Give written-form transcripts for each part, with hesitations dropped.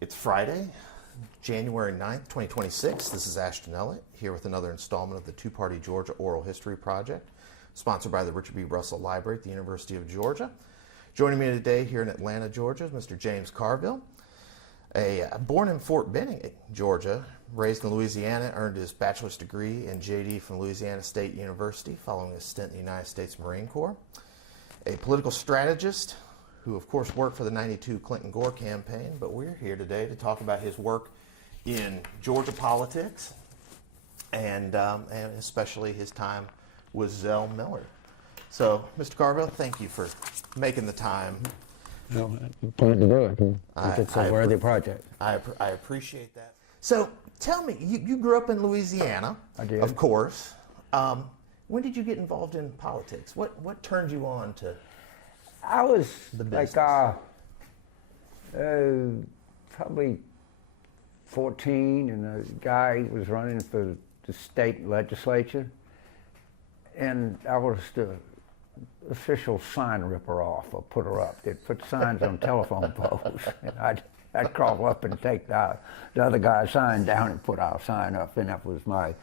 It's Friday, January 9th, 2026. This is Ashton Ellett here with another installment of the Two-Party Georgia Oral History Project, sponsored by the Richard B. Russell Library at the University of Georgia. Joining me today here in Atlanta, Georgia is Mr. James Carville. Born in Fort Benning, Georgia, raised in Louisiana, earned his bachelor's degree and JD from Louisiana State University following a stint in the United States Marine Corps. A political strategist who, of course, worked for the 92 Clinton-Gore campaign, but we're here today to talk about his work in Georgia politics and especially his time with Zell Miller. So, Mr. Carville, thank you for making the time. No, I'm planning to do it. It's a worthy project. I appreciate that. So, tell me, you grew up in Louisiana. I did. Of course. When did you get involved in politics? What turned you on to I was the like probably 14, and a guy was running for the state legislature, and I was the official sign ripper off or putter up. They'd put signs on telephone poles, and I'd crawl up and take the other guy's sign down and put our sign up, and that was my.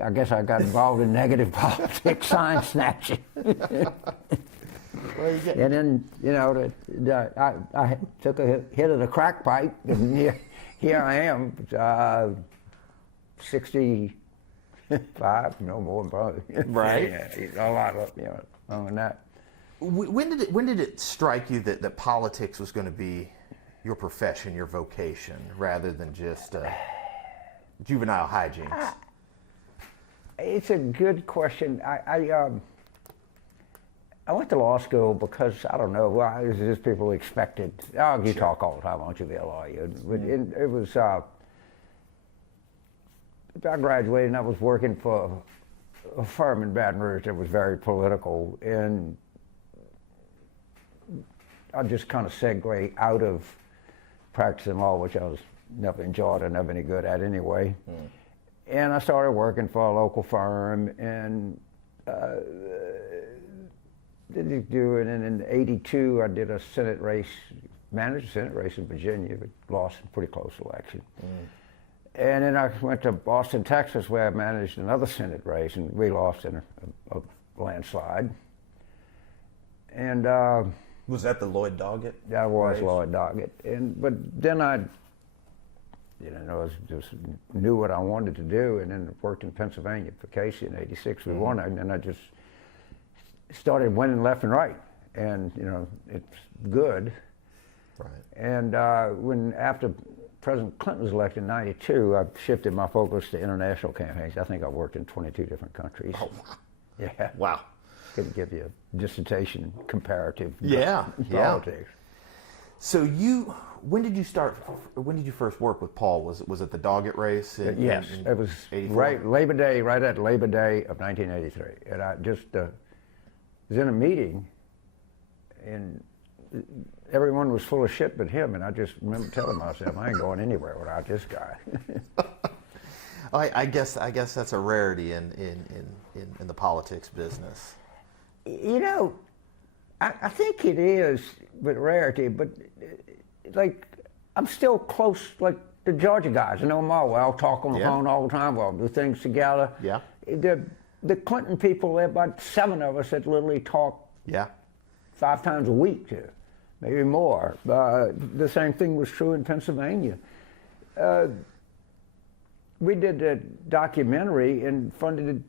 I guess I got involved in negative politics, sign snatching. And then, you know, I took a hit of the crack pipe, and here I am, 65, no more, probably. Right. Yeah, a lot of, on that. When did it strike you that politics was going to be your profession, your vocation, rather than just juvenile hijinks? It's a good question. I went to law school because, I don't know, it's just people expected, you talk all the time, why don't you be a lawyer? But it was, I graduated and I was working for a firm in Baton Rouge that was very political, and I just kind of segue out of practicing law, which I was never enjoyed or never any good at anyway. And I started working for a local firm, and did do it. And in '82, I did a Senate race, managed a Senate race in Virginia, but lost a pretty close election. And then I went to Austin, Texas, where I managed another Senate race, and we lost in a landslide. And was that the Lloyd Doggett? That was race? Lloyd Doggett. But then I just knew what I wanted to do, and then worked in Pennsylvania for Casey in '86. We won it, and then I just started winning left and right, and it's good. Right. And after President Clinton was elected in '92, I shifted my focus to international campaigns. I think I worked in 22 different countries. Oh, yeah. Wow. Could give you a dissertation comparative. Politics. So when did you first work with Paul? Was it the Doggett race? Yes, it was 84? right at Labor Day of 1983, and I just was in a meeting, and everyone was full of shit but him, and I just remember telling myself, I ain't going anywhere without this guy. I guess that's a rarity in the politics business. I think it is, but rarity. But like, I'm still close, like the Georgia guys. I know them all well. Talk on the phone all the time. We'll do things together. Yeah. The Clinton people, there about 7 of us that literally talk 5 times a week, maybe more. The same thing was true in Pennsylvania. We did a documentary and funded it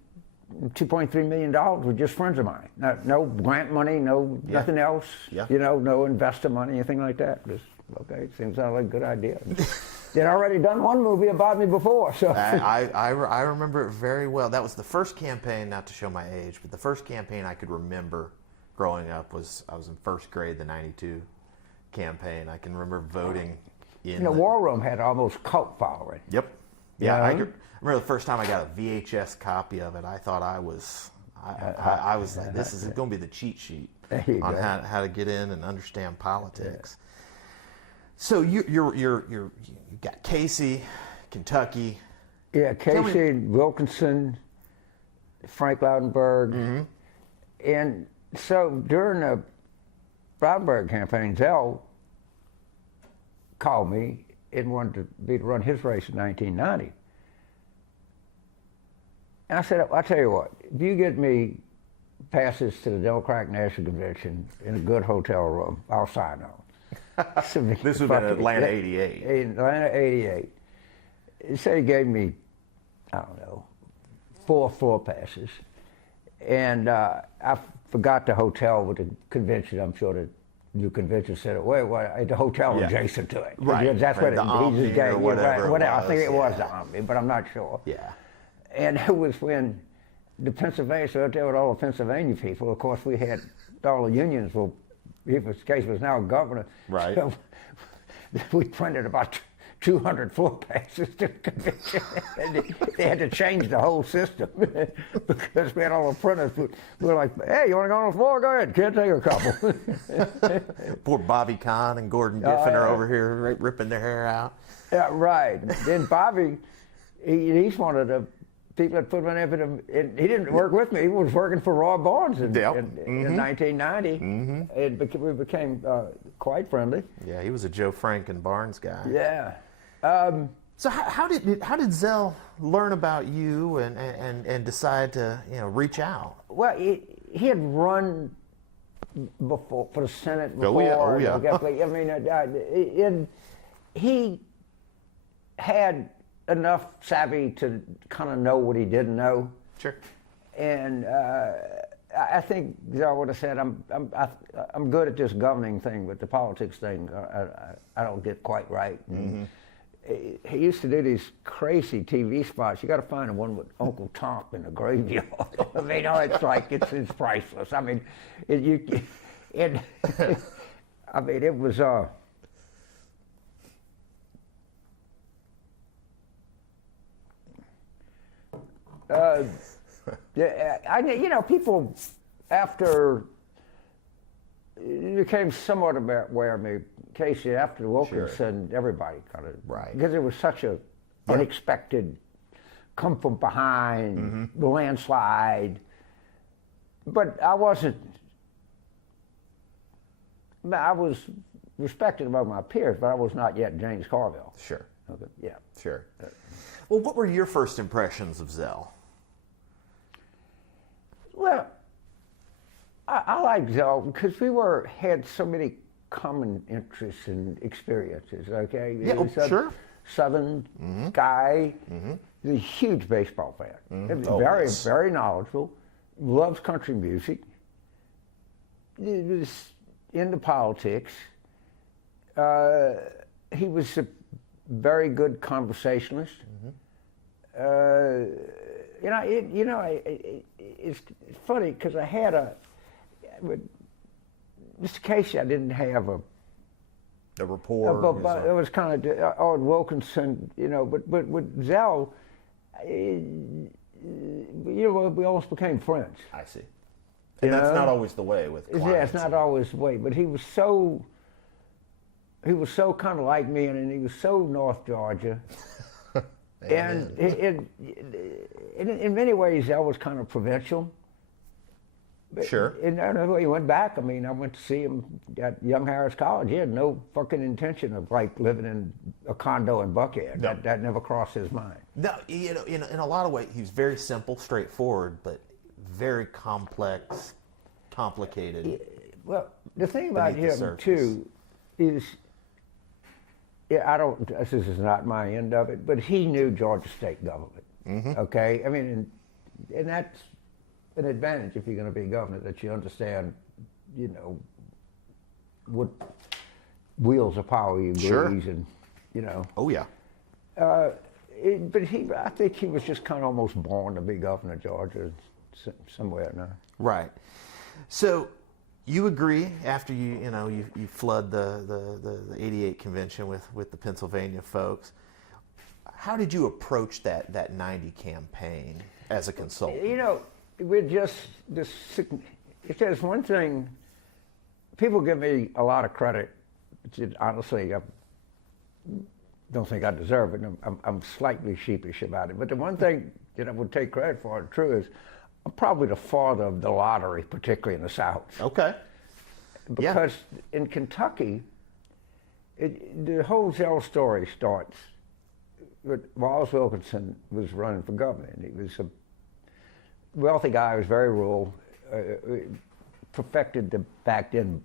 $2.3 million with just friends of mine. No grant money, nothing else. No investor money, anything like that. Just okay, seems like a good idea. They'd already done one movie about me before, so. I remember it very well. That was the first campaign, not to show my age, but the first campaign I could remember growing up I was in first grade, the '92 campaign. I can remember voting in. The War Room had almost cult following. Yep. Yeah, I remember the first time I got a VHS copy of it. I thought I was like, this is going to be the cheat sheet on how to get in and understand politics. So you got Casey, Kentucky. Yeah, Casey, Wilkinson, Frank Laudenberg, and so during the Laudenberg campaign, Zell called me and wanted me to run his race in 1990. And I said, I'll tell you what, if you get me passes to the Democratic National Convention in a good hotel room, I'll sign on. So This would have been Atlanta 88. Atlanta 88. He said he gave me, I don't know, 4 floor passes. And I forgot the hotel with the convention. I'm sure the new convention center, the hotel adjacent to it. Right. Because that's what the Omni he just gave or me. whatever. I think it was the Omni, but I'm not sure. Yeah. And it was when the Pennsylvania, so there with all the Pennsylvania people, of course, we had all the unions. Well, his case was now governor. Right. So we printed about 200 floor passes to the convention. And they had to change the whole system because we had all the printers. We were like, hey, you want to go on the floor? Go ahead. Can't take a couple. Poor Bobby Kahn and Gordon Giffen are over here ripping their hair out. Yeah, right. Then Bobby, he's one of the people that put my name in. He didn't work with me. He was working for Roy Barnes in 1990. Mm-hmm. We became quite friendly. Yeah, he was a Joe Frank and Barnes guy. Yeah. So how did Zell learn about you and decide to reach out? Well, he had run before for the Senate before. Oh yeah. I mean, he had enough savvy to kind of know what he didn't know. Sure. And I think I would have said I'm good at this governing thing, but the politics thing I don't get quite right. Mm-hmm. He used to do these crazy TV spots. You got to find the one with Uncle Tom in the graveyard. I mean, it's like it's priceless. I mean, I mean, it was. People after it became somewhat aware of me. Casey, after Wilkinson, everybody kind of because it was such a unexpected, come from behind, landslide. But I wasn't. I was respected among my peers, but I was not yet James Carville. Sure. Okay. Yeah. Sure. Well, what were your first impressions of Zell? Well, I like Zell because we had so many common interests and experiences. Okay. Yeah. Sure. Southern guy. Mm-hmm. He's a huge baseball fan. Mm-hmm. Very knowledgeable. Loves country music. He was into politics. He was a very good conversationalist. Mm-hmm. It's funny because I had with Mr. Casey, I didn't have a rapport. It was kind of Wilkinson, but with Zell, we almost became friends. I see. And that's not always the way with clients. Yeah, it's not always the way, but he was so kind of like me, and he was so North Georgia. And in many ways, Zell was kind of provincial. But sure. And he went back. I mean, I went to see him at Young Harris College. He had no fucking intention of living in a condo in Buckhead. No. That never crossed his mind. No, in a lot of ways, he was very simple, straightforward, but very complex, complicated. Well, the thing about him too is, this is not my end of it, but he knew Georgia state government. Mm-hmm. Okay, I mean, and that's an advantage if you're going to be governor, that you understand, what wheels of power you grease, and Oh yeah. But I think he was just kind of almost born to be governor of Georgia, somewhere now. Right. So, you agree after you flood the '88 convention with the Pennsylvania folks. How did you approach that '90 campaign as a consultant? We're just this. If there's one thing, people give me a lot of credit. Honestly, I don't think I deserve it. I'm slightly sheepish about it. But the one thing that I would take credit for, the truth is, I'm probably the father of the lottery, particularly in the South. Okay. Because in Kentucky, The whole Zell story starts with Wallace Wilkinson was running for governor, and he was a wealthy guy, was very rural, perfected the back then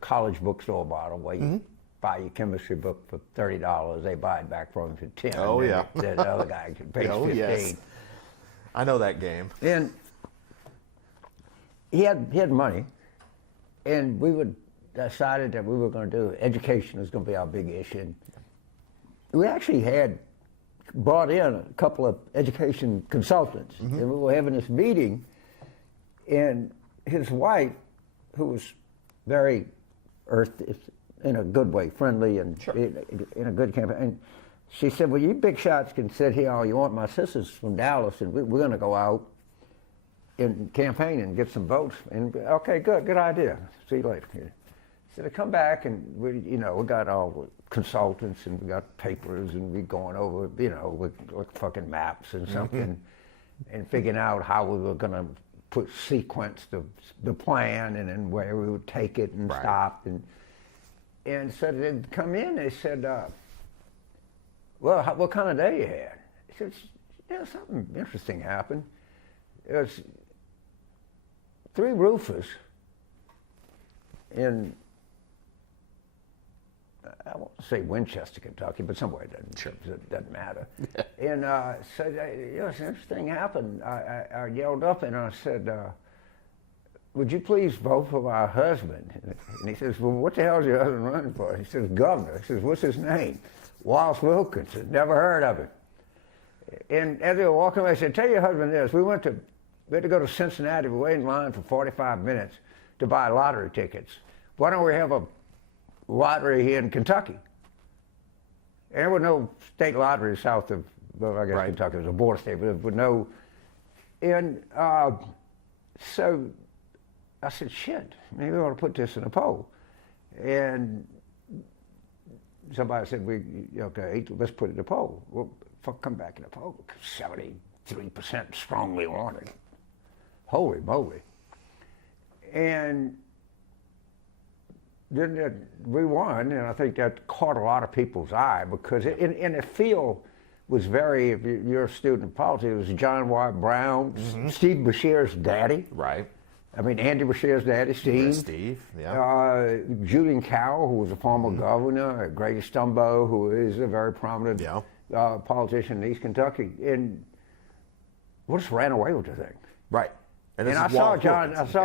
college bookstore model where you buy your chemistry book for $30, they buy it back from him for 10. Oh, and yeah. then the other guy could pay 15. Yes. I know that game. And he had money, and we decided that we were going to do education was going to be our big issue. We actually had brought in a couple of education consultants, and we were having this meeting, and his wife, who was very in a good way, friendly and in a good campaign, and she said, well, you big shots can sit here all you want. My sister's from Dallas, and we're going to go out and campaign and get some votes. And okay, good idea. See you later. So they come back, and we got all the consultants, and we got papers, and we going over, with fucking maps and something, and figuring out how we were going to sequence the plan, and then where we would take it and stop. And so they'd come in. They said, well, what kind of day you had? He said, something interesting happened. There was 3 roofers in, I won't say Winchester, Kentucky, but somewhere it doesn't matter. And so this interesting happened. I yelled up and I said, would you please vote for my husband? And he says, well, what the hell is your husband running for? He says, governor. He says, what's his name? Wallace Wilkinson. Never heard of him. And as they were walking away, I said, tell your husband this. We had to go to Cincinnati. We waited in line for 45 minutes to buy lottery tickets. Why don't we have a lottery here in Kentucky? And there was no state lottery south of, well, I guess Kentucky was a border state, but there was no. And so I said, shit, maybe we ought to put this in a poll. And somebody said, okay, let's put it in a poll. Well, come back in a poll. 73% strongly wanted. Holy moly. And then we won, and I think that caught a lot of people's eye because in the field was very, if you're a student of politics, it was John Y. Brown, Steve Beshear's daddy. Right. I mean, Andy Beshear's daddy, Steve. Yeah, Steve, yeah. Julian Cowell, who was a former governor, Grady Stumbo, who is a very prominent politician in East Kentucky. And we just ran away with the thing. Right. And I saw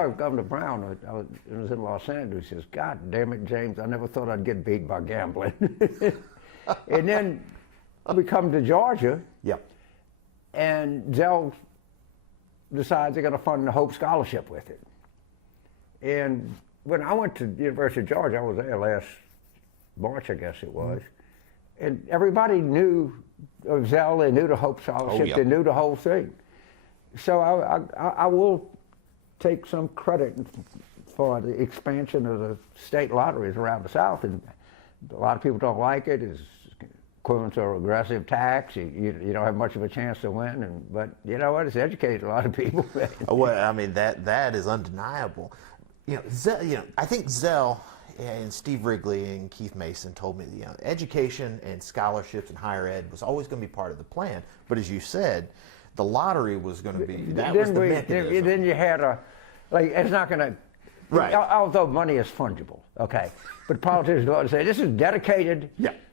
Governor Brown, I was in Los Angeles, he says, God damn it, James, I never thought I'd get beat by gambling. And then we come to Georgia, and Zell decides they're going to fund the Hope Scholarship with it. And when I went to the University of Georgia, I was there last March, I guess it was, and everybody knew of Zell, they knew the Hope Scholarship, they knew the whole thing. So I will take some credit for the expansion of the state lotteries around the South, and a lot of people don't like it. It's equivalent to a regressive tax. You don't have much of a chance to win, but you know what? It's educated a lot of people. Well, I mean that is undeniable. I think Zell and Steve Wrigley and Keith Mason told me education and scholarships and higher ed was always going to be part of the plan. But as you said, the lottery was going to be, was the mechanism. Then you had it's not going to, right. Although money is fungible, okay, but politicians go out and say, this is dedicated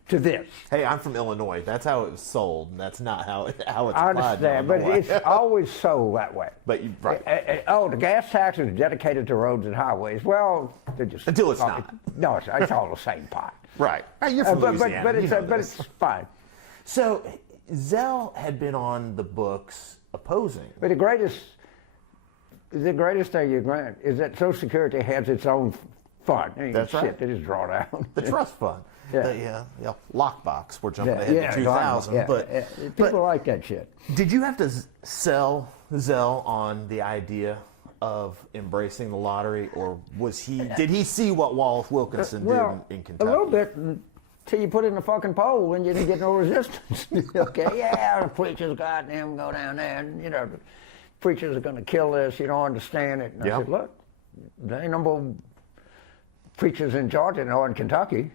to this. Hey, I'm from Illinois. That's how it was sold, and that's not how it's applied. I understand, but it's always sold that way. But the gas tax is dedicated to roads and highways. Well, they're just until it's not. No, it's all the same pot. Right. You're from Louisiana. But it's fine. So Zell had been on the books opposing. But the greatest thing you grant is that Social Security has its own fund. That's right. Shit, they just draw down. The trust fund. Yeah. Lockbox. We're jumping ahead to 2000. People like that shit. Did you have to sell Zell on the idea of embracing the lottery, or did he see what Wallace Wilkinson did in Kentucky? A little bit. Till you put it in the fucking poll and you didn't get no resistance. Okay, the preachers goddamn go down there and, the preachers are going to kill this, you don't understand it. And I said, look, there ain't no more preachers in Georgia nor in Kentucky.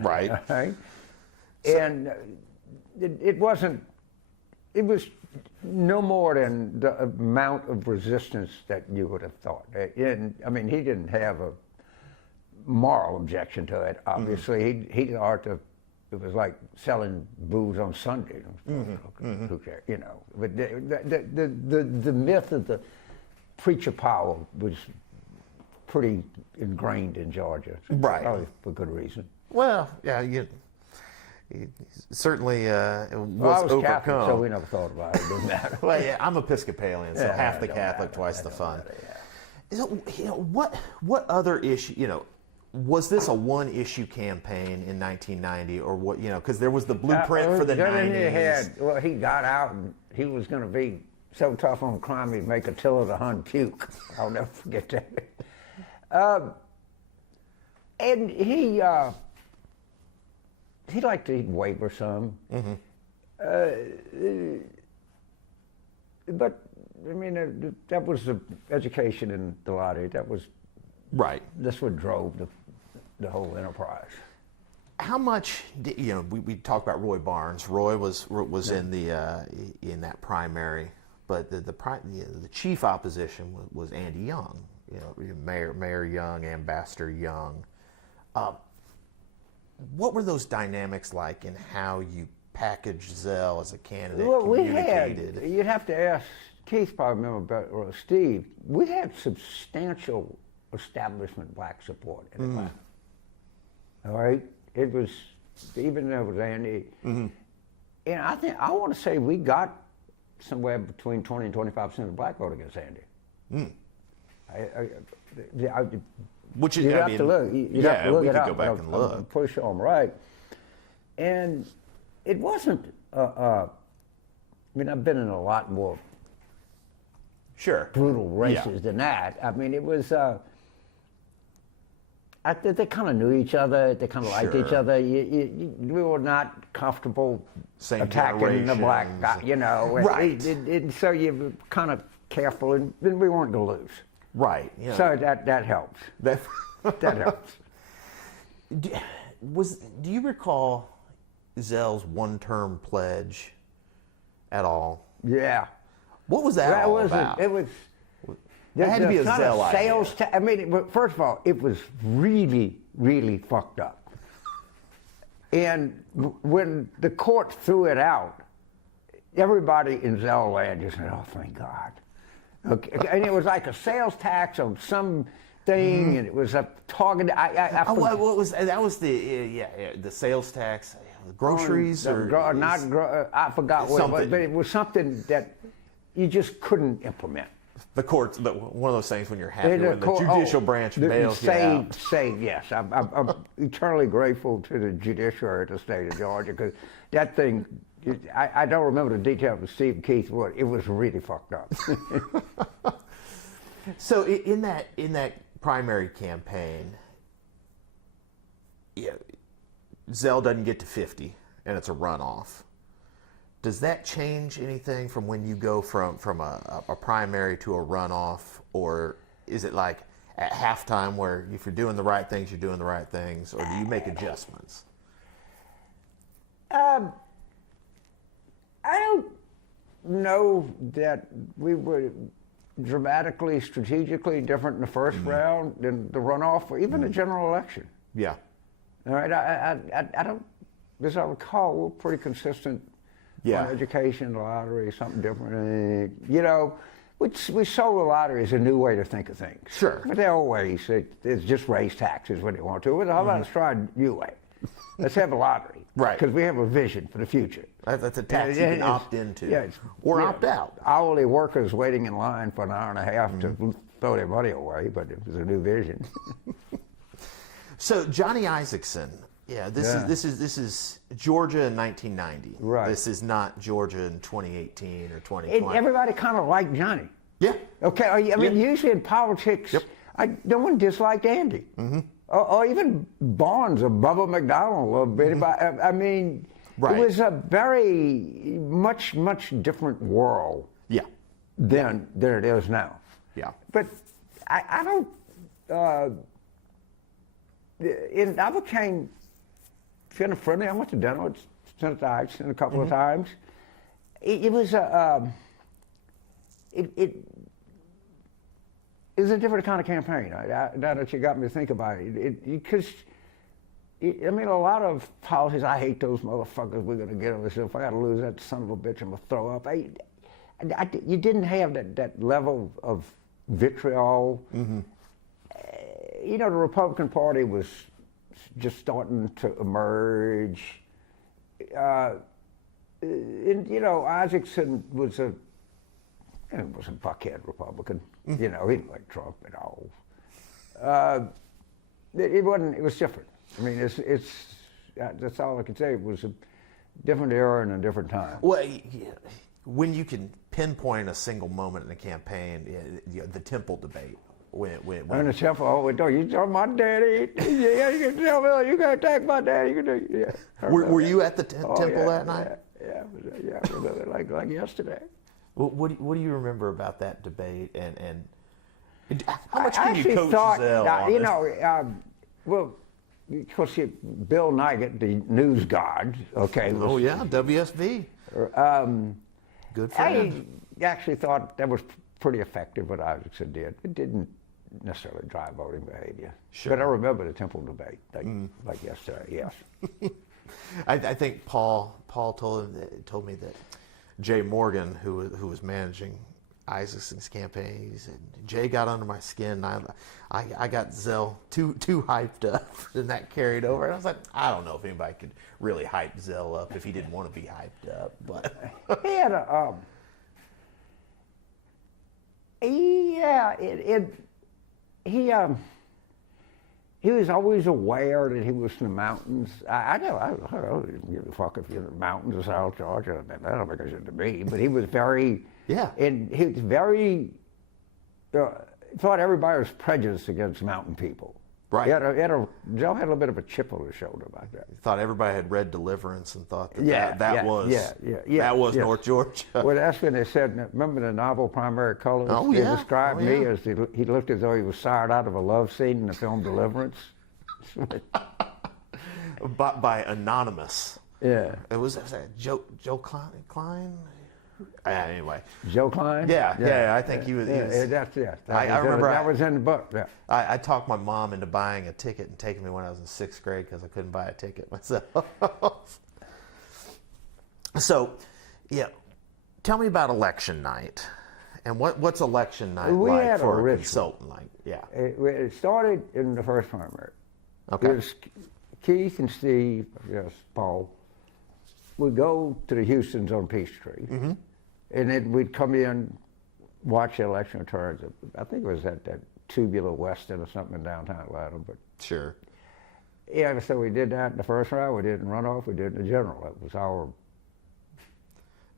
Right. Right? And it wasn't, it was no more than the amount of resistance that you would have thought. And I mean, he didn't have a moral objection to it. Obviously, he thought it was like selling booze on Sunday. Who cares, you know? But the myth of the preacher power was pretty ingrained in Georgia, Right. Probably for good reason. Well, yeah, you certainly was Well, I was overcome. Catholic, so we never thought about it. It didn't matter. Well, yeah, I'm Episcopalian, so Yeah, half the it don't Catholic, matter. twice It the don't fun. matter, yeah. So, you know, what other issue, you know, was this a one-issue campaign in 1990, or what, you know, because there was the blueprint for the Then 90s. well, he got out and he was going to be so tough on crime he'd make Attila the Hun puke. I'll never forget that. And he liked to waver some. But I mean, that was the education in the lottery. Right. That's what drove the whole enterprise. How much, you know, we talked about Roy Barnes. Roy was in the in that primary, but the chief opposition was Andy Young. You know, Mayor Young, Ambassador Young. What were those dynamics like, and how you packaged Zell as a candidate? Well, communicated? you'd have to ask Keith, probably remember better, or Steve. We had substantial establishment black support in Atlanta. All right, it was, even though it was Andy, and I want to say we got somewhere between 20 and 25% of the black vote against Andy. Which is, You'd I have mean, to look. You'd yeah, have to look we it could up. go back and I'm look. pretty sure I'm right. And it wasn't. I mean, I've been in a lot more Sure. brutal races than that. I mean, it was. They kind of knew each other. They kind of liked each Sure. other. We were not comfortable Same attacking the black guy, generations. you know. Right. And so you were kind of careful, and then we weren't going to lose. Right. You know, So that helps. that, That helps. do you recall Zell's one-term pledge at all? Yeah. What was that all about? It was. It had to be a it's not Zell idea. sales. I mean, first of all, it was really, really fucked up. And when the court threw it out, everybody in Zell land just said, "Oh, thank God." Okay, and it was like a sales tax on some thing, and it was a target. What was that? Was the the sales tax, groceries, or I forgot what it was, something. but it was something that you just couldn't implement. the courts? One of those things when you're happy when the judicial branch bails you out. Saved, yes. I'm eternally grateful to the judiciary of the state of Georgia, because that thing, I don't remember the details of Steve Keith Wood. It was really fucked up. So in that primary campaign, Zell doesn't get to 50, and it's a runoff. Does that change anything from when you go from a primary to a runoff, or is it like at halftime where if you're doing the right things, you're doing the right things, or do you make adjustments? I don't know that we were dramatically, strategically different in the first round than the runoff, or even the general election. Yeah. All right, I don't, as I recall, we're pretty consistent. Yeah. On education, the lottery, something different. You know, we sold the lottery as a new way to think of things. Sure. But they always it's just raise taxes when they want to. Well, how about let's try a new way? Let's have a lottery. Right. Because we have a vision for the future. That's a tax you can opt into, or opt out. Hourly workers waiting in line for an hour and a half to throw their money away, but it was a new vision. So Johnny Isaacson, this is Georgia in 1990. Right. This is not Georgia in 2018 or 2020. Everybody kind of liked Johnny. Yeah. Okay, I mean, usually in politics, no one disliked Andy. Or even Barnes or Bubba McDonald or anybody. I mean, Right. it was a very much different world Yeah. than it is now. Yeah. But I don't. I became kind of friendly. I went to dinner with Senator Ashton a couple of times. It was a it was a different kind of campaign. Now that you got me to think about it, because I mean, a lot of politics. I hate those motherfuckers. We're gonna get over. So if I got to lose that son of a bitch, I'm gonna throw up. You didn't have that level of vitriol. You know, the Republican Party was just starting to emerge. And you know, Isaacson was a buckhead Republican. You know, he didn't like Trump at all. It wasn't. It was different. I mean, that's all I can say. It was a different era and a different time. Well, when you can pinpoint a single moment in a campaign, the Temple debate. When in the Temple, oh, you tell my daddy, yeah, you can tell me, you can attack my daddy, you can do, yeah. Were you at the Temple that night? Yeah, like yesterday. What do you remember about that debate, and how much I can you coach Zell on you this? know, well, of course, Bill Nighat, the news god, okay. Oh yeah, WSV. Good for him. I actually thought that was pretty effective what Isaacson did. It didn't necessarily drive voting behavior. Sure. But I remember the Temple debate, like yesterday, yes. I think Paul told me that Jay Morgan, who was managing Isaacson's campaign, he said, Jay got under my skin. I got Zell too hyped up, and that carried over. And I was like, I don't know if anybody could really hype Zell up if he didn't want to be hyped up. But he had he was always aware that he was in the mountains. I don't give a fuck if you're in the mountains of South Georgia. That don't make a shit to me. But he was very, and he was very, thought everybody was prejudiced against mountain people. Right. Joe had a little bit of a chip on his shoulder about that. He thought everybody had read Deliverance and thought that was North Georgia. Well, that's when they said, remember the novel Primary Colors? Oh, they yeah. described me as he looked as though he was sired out of a love scene in the film Deliverance. By Anonymous. Yeah. It was Joe Klein? Anyway. Joe Klein? Yeah, I think he was. I remember that was in the book. Yeah. I talked my mom into buying a ticket and taking me when I was in 6th grade because I couldn't buy a ticket myself. So, tell me about election night, and what's election night like for a consultant? It started in the first primary. Okay. It was Keith and Steve, Paul, would go to the Houstons on Peachtree, and then we'd come in, watch the election returns. I think it was at that Tubular Weston or something in downtown Atlanta. But sure. Yeah, so we did that in the first round. We did in runoff. We did in the general. That was our.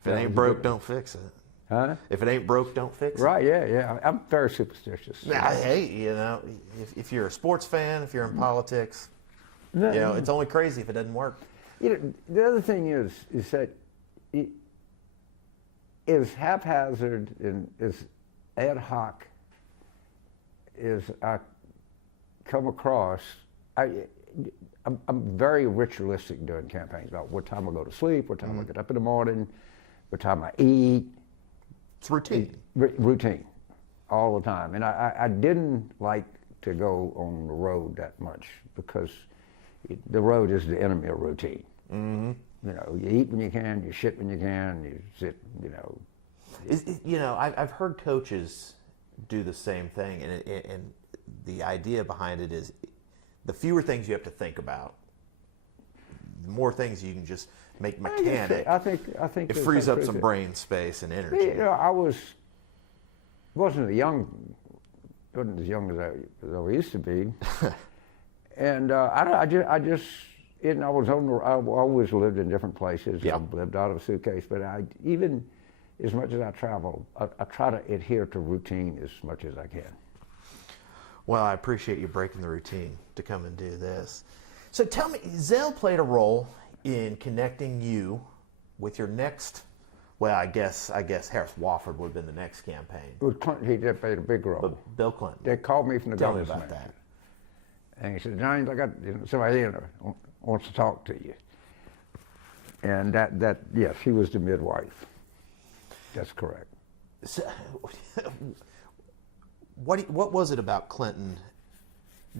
If it ain't broke, don't fix it. Huh? If it ain't broke, don't fix it. Right? Yeah. I'm very superstitious. Hey, if you're a sports fan, if you're in politics, it's only crazy if it doesn't work. The other thing is that it is haphazard and is ad hoc as I come across. I'm very ritualistic during campaigns about what time I go to sleep, what time I get up in the morning, what time I eat. It's routine. Routine, all the time. And I didn't like to go on the road that much because the road is the enemy of routine. You eat when you can, you shit when you can, you sit, I've heard coaches do the same thing, and the idea behind it is the fewer things you have to think about, the more things you can just make mechanic. I think it frees up some brain space and energy. I wasn't as young as I used to be, and I always lived in different places. Yeah. I lived out of a suitcase, but even as much as I travel, I try to adhere to routine as much as I can. Well, I appreciate you breaking the routine to come and do this. So tell me, Zell played a role in connecting you with your next, well, I guess Harris Wofford would have been the next campaign. With Clinton, he did play a big role. But Bill Clinton. They called me from the Tell me governor's about mansion. that. And he said, James, I got somebody wants to talk to you. And yes, he was the midwife. That's correct. So, what was it about Clinton?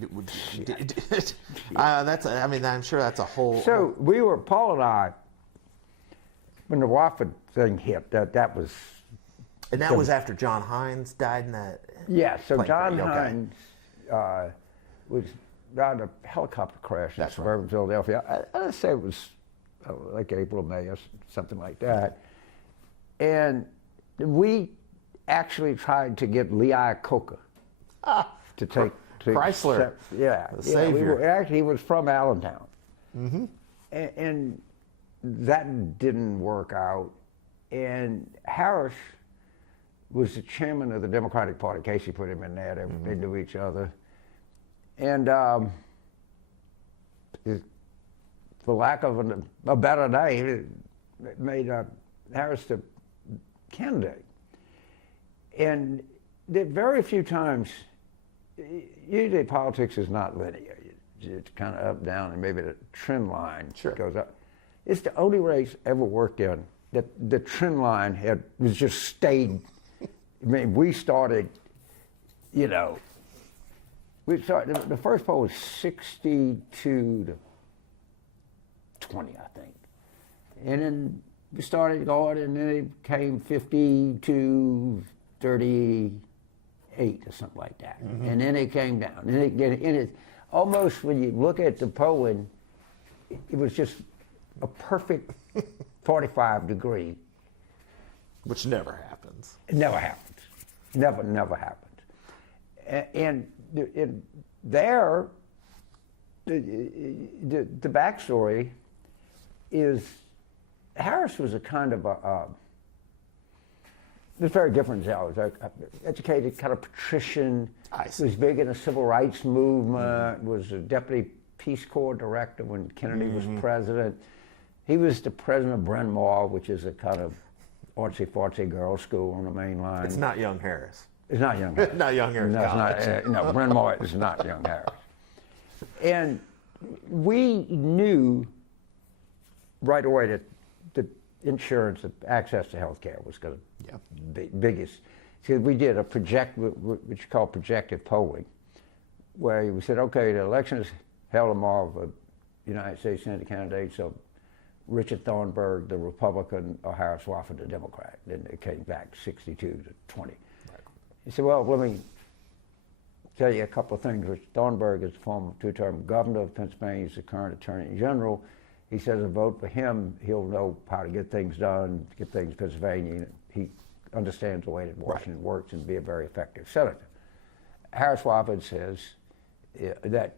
I'm sure that's a whole. So we were, Paul and I, when the Wofford thing hit, that was. And that was after John Hines died in that. Yeah, so plane John crash. Hines was died in a helicopter crash in suburban Philadelphia. I'd say it was like April, May, or something like that. And we actually tried to get Lee Iacocca to take to Chrysler. The savior. Actually, he was from Allentown, and that didn't work out. And Harris was the chairman of the Democratic Party. Casey put him in there. They knew each other. And for lack of a better name, it made Harris the candidate. And there are very few times, usually politics is not linear. It's kind of up, down, and maybe the trend line goes up. It's the only race ever worked in that the trend line was just stayed. I mean, we started, the first poll was 62 to 20, I think. And then we started going, and then it came 50 to 38 or something like that. And then it came down. And it almost, when you look at the polling, it was just a perfect 45-degree. Which never happens. It never happens. Never happens. And there, the backstory is Harris was a kind of it's very different than I was. Educated, kind of patrician. He was big in the civil rights movement. Was a deputy Peace Corps director when Kennedy was president. He was the president of Bryn Mawr, which is a kind of artsy-fartsy girls' school on the main line. It's not Young Harris. It's not Young Harris. Not Young Harris. No, it's not. No, Bryn Mawr is not Young Harris. And we knew right away that the insurance, the access to health care was going to be biggest. So we did which you call projective polling, where we said, okay, the election is held tomorrow for United States Senate candidates of Richard Thornburg, the Republican, or Harris Wofford, the Democrat. Then it came back 62 to 20. Right. He said, well, let me tell you a couple of things. Richard Thornburg is the former two-term governor of Pennsylvania. He's the current attorney general. He says a vote for him, he'll know how to get things done, get things in Pennsylvania. He understands the way that Washington works and be a very effective senator. Harris Wofford says that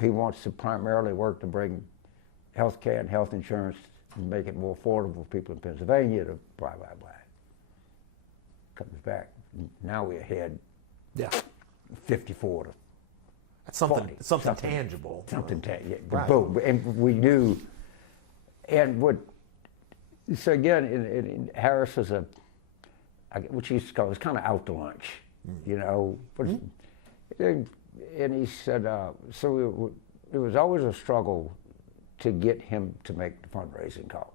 he wants to primarily work to bring health care and health insurance and make it more affordable for people in Pennsylvania to blah, blah, blah. Comes back. Now we're ahead 54 to That's something, 40, something tangible. Something tangible. Right. Boom. And we knew. And so again, in Harris was which he used to call, it was kind of out to lunch, And he said, so it was always a struggle to get him to make the fundraising calls.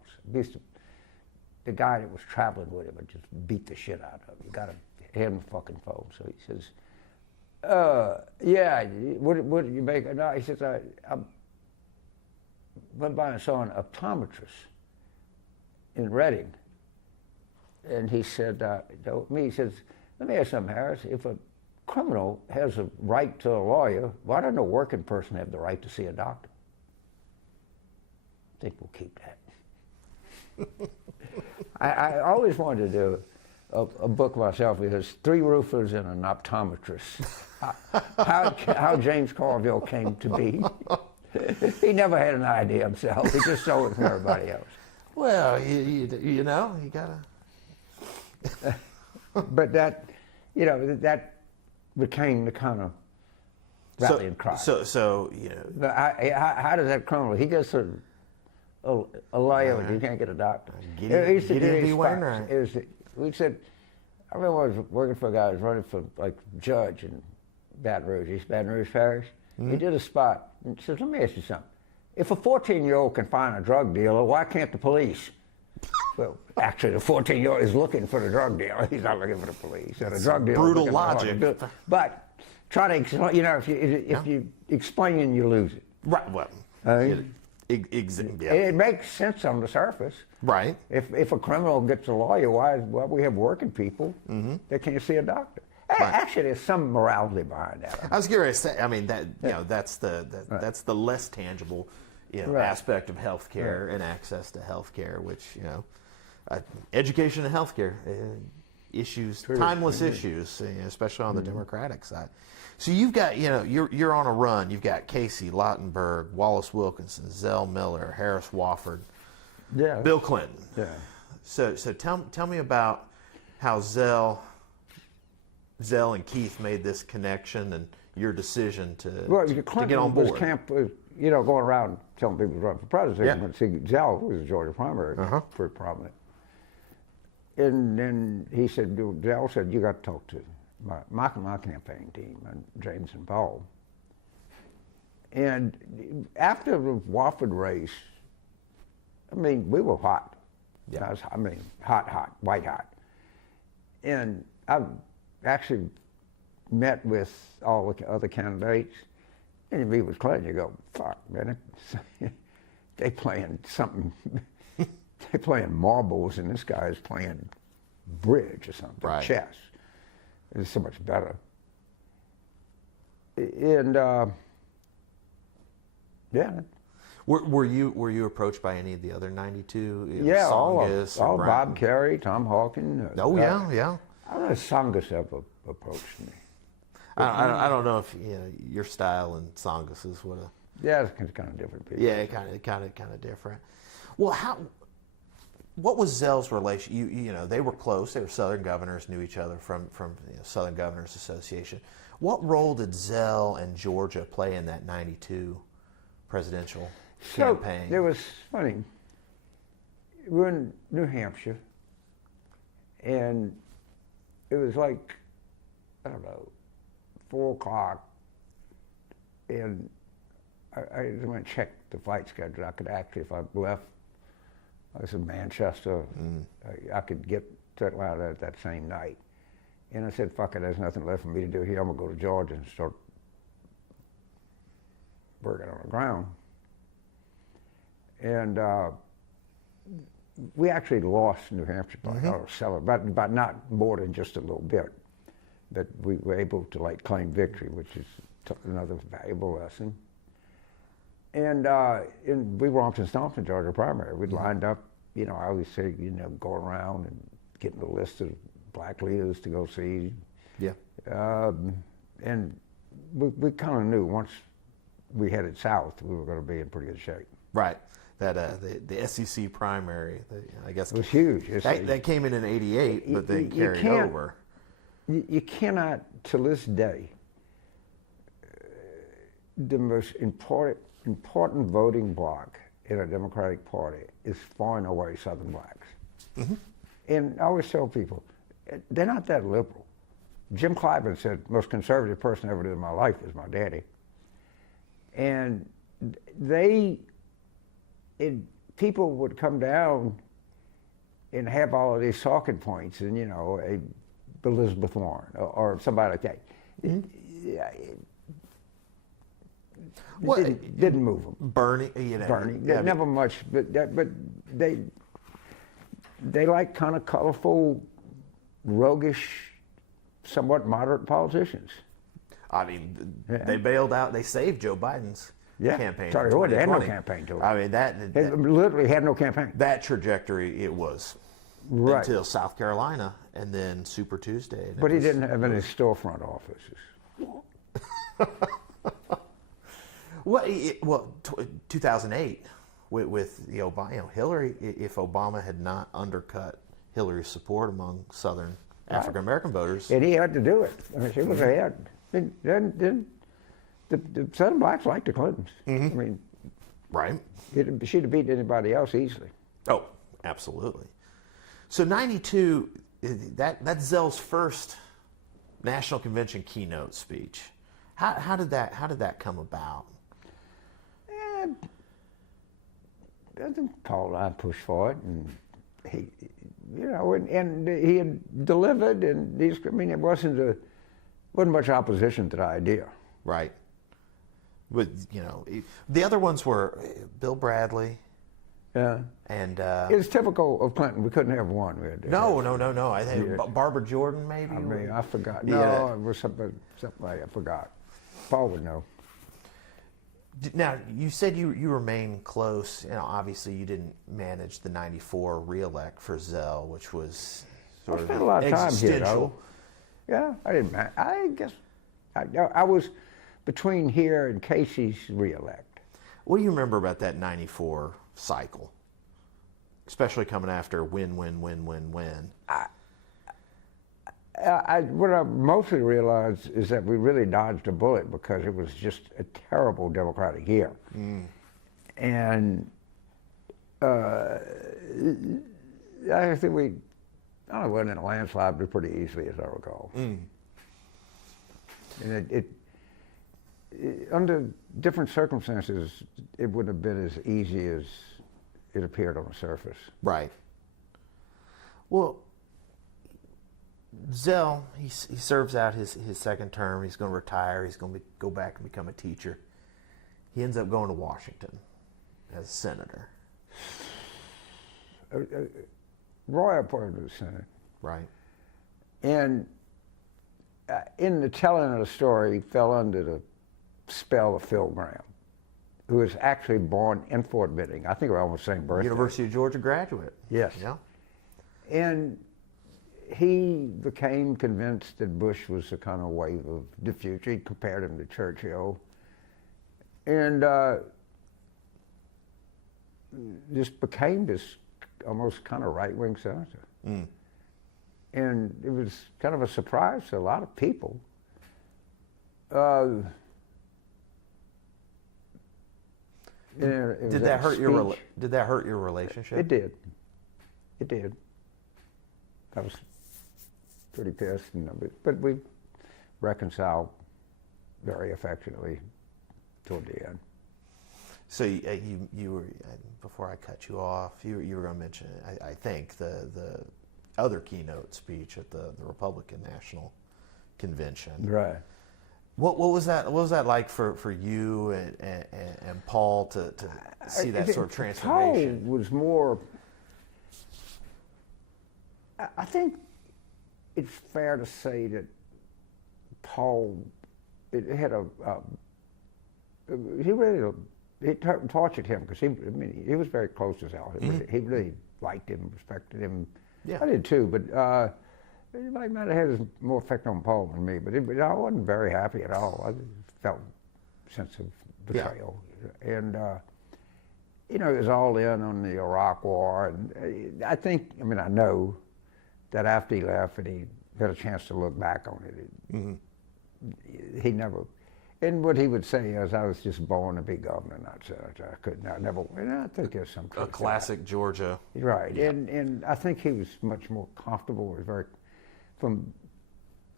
The guy that was traveling with him would just beat the shit out of him. You got to hand him a fucking phone. So he says, yeah, what did you make? No, he says, I went by and saw an optometrist in Reading. And he said, he says, let me ask you something, Harris. If a criminal has a right to a lawyer, why doesn't a working person have the right to see a doctor? I think we'll keep that. I always wanted to do a book myself. It has 3 roofers and an optometrist. How James Carville came to be. He never had an idea himself. He just saw it from everybody else. Well, you gotta. But that became the kind of rallying cry. So how does that criminal? He gets a lawyer. He can't get a doctor. We said, I remember I was working for a guy who was running for like judge in Baton Rouge, East Baton Rouge Parish. He did a spot and says, let me ask you something. If a 14-year-old can find a drug dealer, why can't the police? Well, actually, the 14-year-old is looking for the drug dealer. He's not looking for the police. So the drug dealer brutal logic. But try to explain, if you explain, you lose it. Right. Well, it makes sense on the surface. Right. If a criminal gets a lawyer, why we have working people that can't see a doctor? Right. Actually, there's some morality behind that. I was curious. I mean, that's the less tangible, aspect of healthcare and access to healthcare, which education and healthcare issues, timeless issues, especially on the Democratic side. So you've got, you're on a run. You've got Casey, Lautenberg, Wallace Wilkinson, Zell Miller, Harris Wofford, Bill Clinton. Yeah. So tell me about how Zell and Keith made this connection and your decision to get on board. Going around telling people to run for president. But see, Zell was the Georgia primary, pretty prominent. And then Zell said, you got to talk to my campaign team, and James and Paul. And after the Wofford race, I mean, we were hot. Yeah. Hot, white hot. And I actually met with all the other candidates, and you meet with Clinton, you go, fuck, man, they playing something, they playing marbles, and this guy is playing bridge or something, chess. It's so much better. And Were you approached by any of the other 92? Yeah, Songus, all Bob Kerry, Tom Hawkins. I don't know if Songus ever approached me. I don't know if your style and Songus's would have. Yeah, it's kind of different people. Yeah, kind of different. Well, what was Zell's relation? They were close. They were Southern governors, knew each other from Southern Governors Association. What role did Zell and Georgia play in that '92 presidential campaign? It was funny. We were in New Hampshire, and it was like, I don't know, 4 o'clock, and I went to check the flight schedule. I could actually, if I left, I was in Manchester, I could get to Atlanta that same night. And I said, fuck it, there's nothing left for me to do here. I'm going to go to Georgia and start working on the ground. And we actually lost New Hampshire by not more than just a little bit. But we were able to claim victory, which is another valuable lesson. And we were on Stompton, Georgia primary. We'd lined up, I always say, go around and get the list of black leaders to go see. Yeah. And we kind of knew once we headed south, we were going to be in pretty good shape. Right. That the SEC primary, I guess. It was huge. That came in '88, but then carried over. You cannot, to this day, the most important voting bloc in a Democratic Party is far and away Southern blacks. And I always tell people, they're not that liberal. Jim Clyburn said, most conservative person I ever did in my life was my daddy. And people would come down and have all of these talking points, and Elizabeth Warren or somebody like that. Didn't move them. Bernie, never much, but they like kind of colorful, roguish, somewhat moderate politicians. I mean, they bailed out. They saved Joe Biden's campaign. Sorry, they had no campaign to it. I mean, that literally had no campaign. That trajectory it was until South Carolina and then Super Tuesday. But he didn't have any storefront offices. Well, 2008 with the Obama, Hillary. If Obama had not undercut Hillary's support among Southern African American voters, and he had to do it. I mean, she was ahead. The Southern blacks liked the Clintons. I mean, right? She'd have beaten anybody else easily. Oh, absolutely. So '92, that's Zell's first national convention keynote speech. How did that come about? And I think Paul and I pushed for it, and he, and he had delivered, and it wasn't much opposition to the idea. Right. But the other ones were Bill Bradley. Yeah. And it's typical of Clinton. We couldn't have one. No. I think Barbara Jordan, maybe. I mean, I forgot. Yeah. No, it was something I forgot. Paul would know. Now, you said you remained close. Obviously you didn't manage the '94 re-elect for Zell, which was sort I of spent a lot of time here, existential. Yeah, I didn't. I guess I was between here and Casey's re-elect. What do you remember about that '94 cycle, especially coming after win? What I mostly realized is that we really dodged a bullet because it was just a terrible Democratic year. And I think we went in a landslide pretty easily, as I recall. And it under different circumstances, it wouldn't have been as easy as it appeared on the surface. Right. Well, Zell, he serves out his second term. He's going to retire. He's going to go back and become a teacher. He ends up going to Washington as senator. Roy appointed to the Senate. Right. And in the telling of the story, he fell under the spell of Phil Graham, who was actually born in Fort Benning. I think we're almost the same birthday. University of Georgia graduate. Yes. Yeah. And he became convinced that Bush was a kind of wave of the future. He compared him to Churchill. And just became this almost kind of right-wing senator. And it was kind of a surprise to a lot of people. Did that hurt your relationship? It did. It did. I was pretty pissed, but we reconciled very affectionately toward the end. So you were, before I cut you off, you were going to mention, I think, the other keynote speech at the Republican National Convention. Right. What was that? What was that like for you and Paul to see that sort of transformation? Paul was more. I think it's fair to say that Paul, it had he tortured him because he was very close to Al. He really liked him, respected him. Yeah. I did too, but it might have had more effect on Paul than me. But I wasn't very happy at all. I felt a sense of betrayal, and it was all in on the Iraq War. And I know that after he left and he had a chance to look back on it, he never. And what he would say is, "I was just born to be governor, not senator. I never." And I think there's some truth a classic Georgia. Right, Yeah. and I think he was much more comfortable. From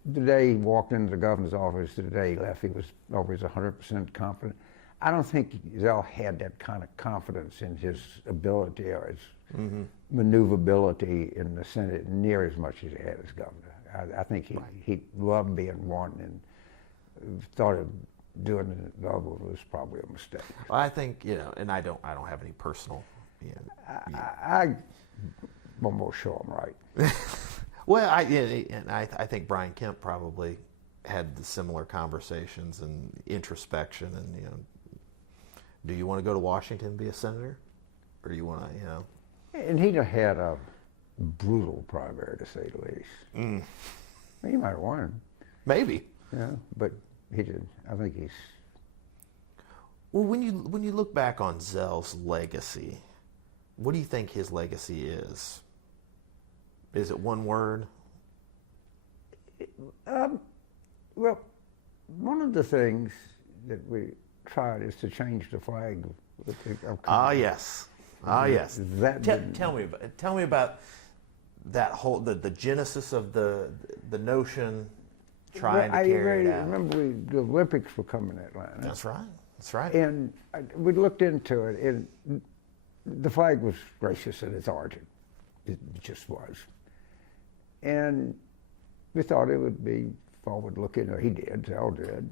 the day he walked into the governor's office to the day he left, he was always 100% confident. I don't think Zell had that kind of confidence in his ability or his maneuverability in the Senate near as much as he had as governor. I think he loved being one and thought of doing the other was probably a mistake. Well, I think and I don't have any personal. I almost sure I'm right. Well, I think Brian Kemp probably had the similar conversations and introspection, and do you want to go to Washington and be a senator, or do you want to And he'd have had a brutal primary, to say the least. He might have won. Maybe. Yeah, but he didn't. I think he's. Well, when you look back on Zell's legacy, what do you think his legacy is? Is it one word? Well, one of the things that we tried is to change the flag. Yes. Yes. Tell me about that whole the genesis of the notion trying to carry it out. I remember the Olympics were coming to Atlanta. That's right. That's right. And we looked into it, and the flag was racist at its origin. It just was. And we thought it would be forward-looking, or he did, Zell did.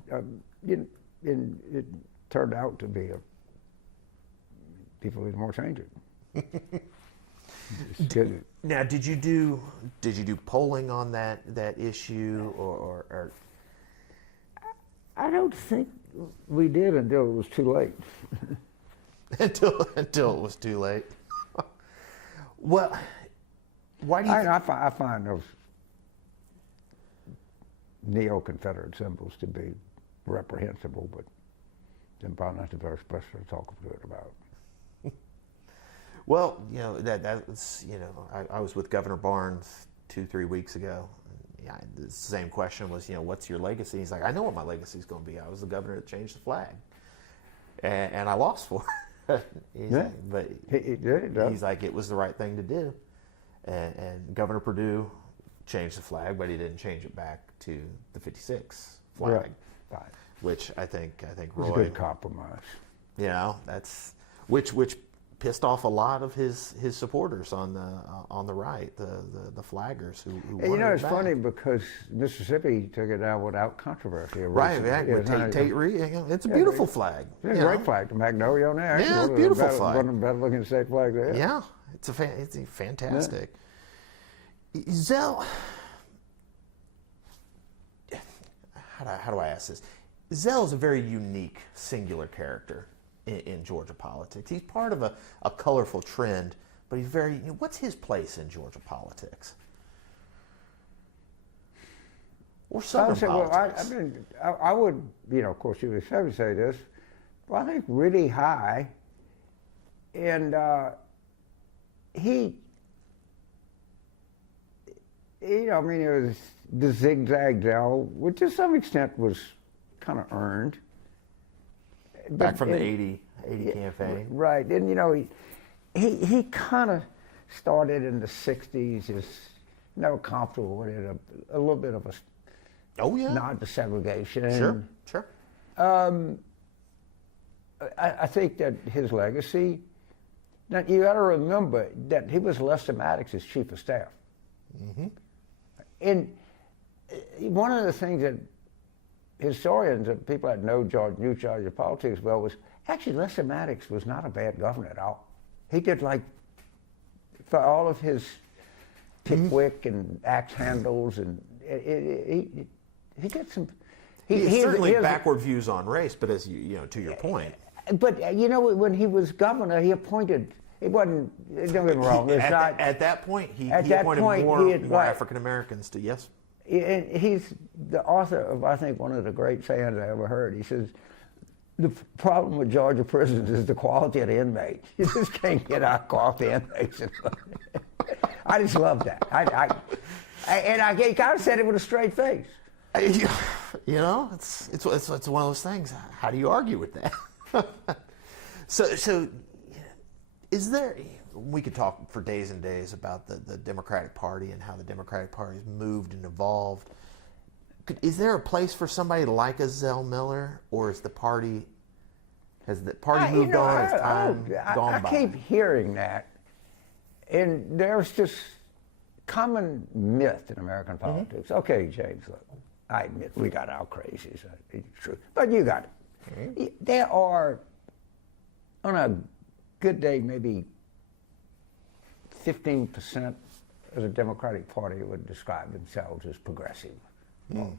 And it turned out to be people didn't want to change it. Now, did you do polling on that issue, or? I don't think we did until it was too late. until it was too late. Well, why do you? I find those neo-Confederate symbols to be reprehensible, but I'm probably not the first person to talk to it about. Well, that's I was with Governor Barnes 2-3 weeks ago. Yeah, the same question was, what's your legacy? He's like, I know what my legacy is going to be. I was the governor that changed the flag, and I lost for it. He's like, it was the right thing to do, and Governor Perdue changed the flag, but he didn't change it back to the '56 flag, right. Which I think Roy, it was a good compromise. That's which pissed off a lot of his supporters on the right, the flaggers who And it's funny because Mississippi took it down without controversy. Right, with Tate Reed. It's a beautiful flag. It's a great flag, the Magnolia on there. Yeah, it's a beautiful flag. One of the better looking state flags there. Yeah, it's fantastic. Yeah. Zell, how do I ask this? Zell is a very unique, singular character in Georgia politics. He's part of a colorful trend, but he's very. What's his place in Georgia politics? Or Southern politics? I would, of course, you would say this, but I think really high, and he, it was the zigzag Zell, which to some extent was kind of earned. Back from the 80 campaign. Right. And, he kind of started in the 60s, is never comfortable with it, a little bit of a nod to segregation. Sure. I think that his legacy, now you got to remember that he was Lester Maddox's chief of staff. Mm-hmm. And one of the things that historians and people that knew Georgia politics well was actually Lester Maddox was not a bad governor at all. He did for all of his Pickwick and axe handles, and he did some. He certainly backward views on race, but as to your point. But when he was governor, he appointed. It wasn't. Don't get me wrong. At that point, he appointed more African Americans to yes. And he's the author of, I think, one of the great sayings I ever heard. He says, the problem with Georgia prisons is the quality of the inmates. You just can't get out quality inmates. I just love that. And I kind of said it with a straight face. It's one of those things. How do you argue with that? So is there? We could talk for days and days about the Democratic Party and how the Democratic Party has moved and evolved. Is there a place for somebody like a Zell Miller, or has the party moved on as time gone by? I keep hearing that, and there's this common myth in American politics. Mm-hmm. Okay, James, look, I admit we got our crazies, it's true, but you got it. Mm-hmm. There are, on a good day, maybe 15% of the Democratic Party would describe themselves as progressive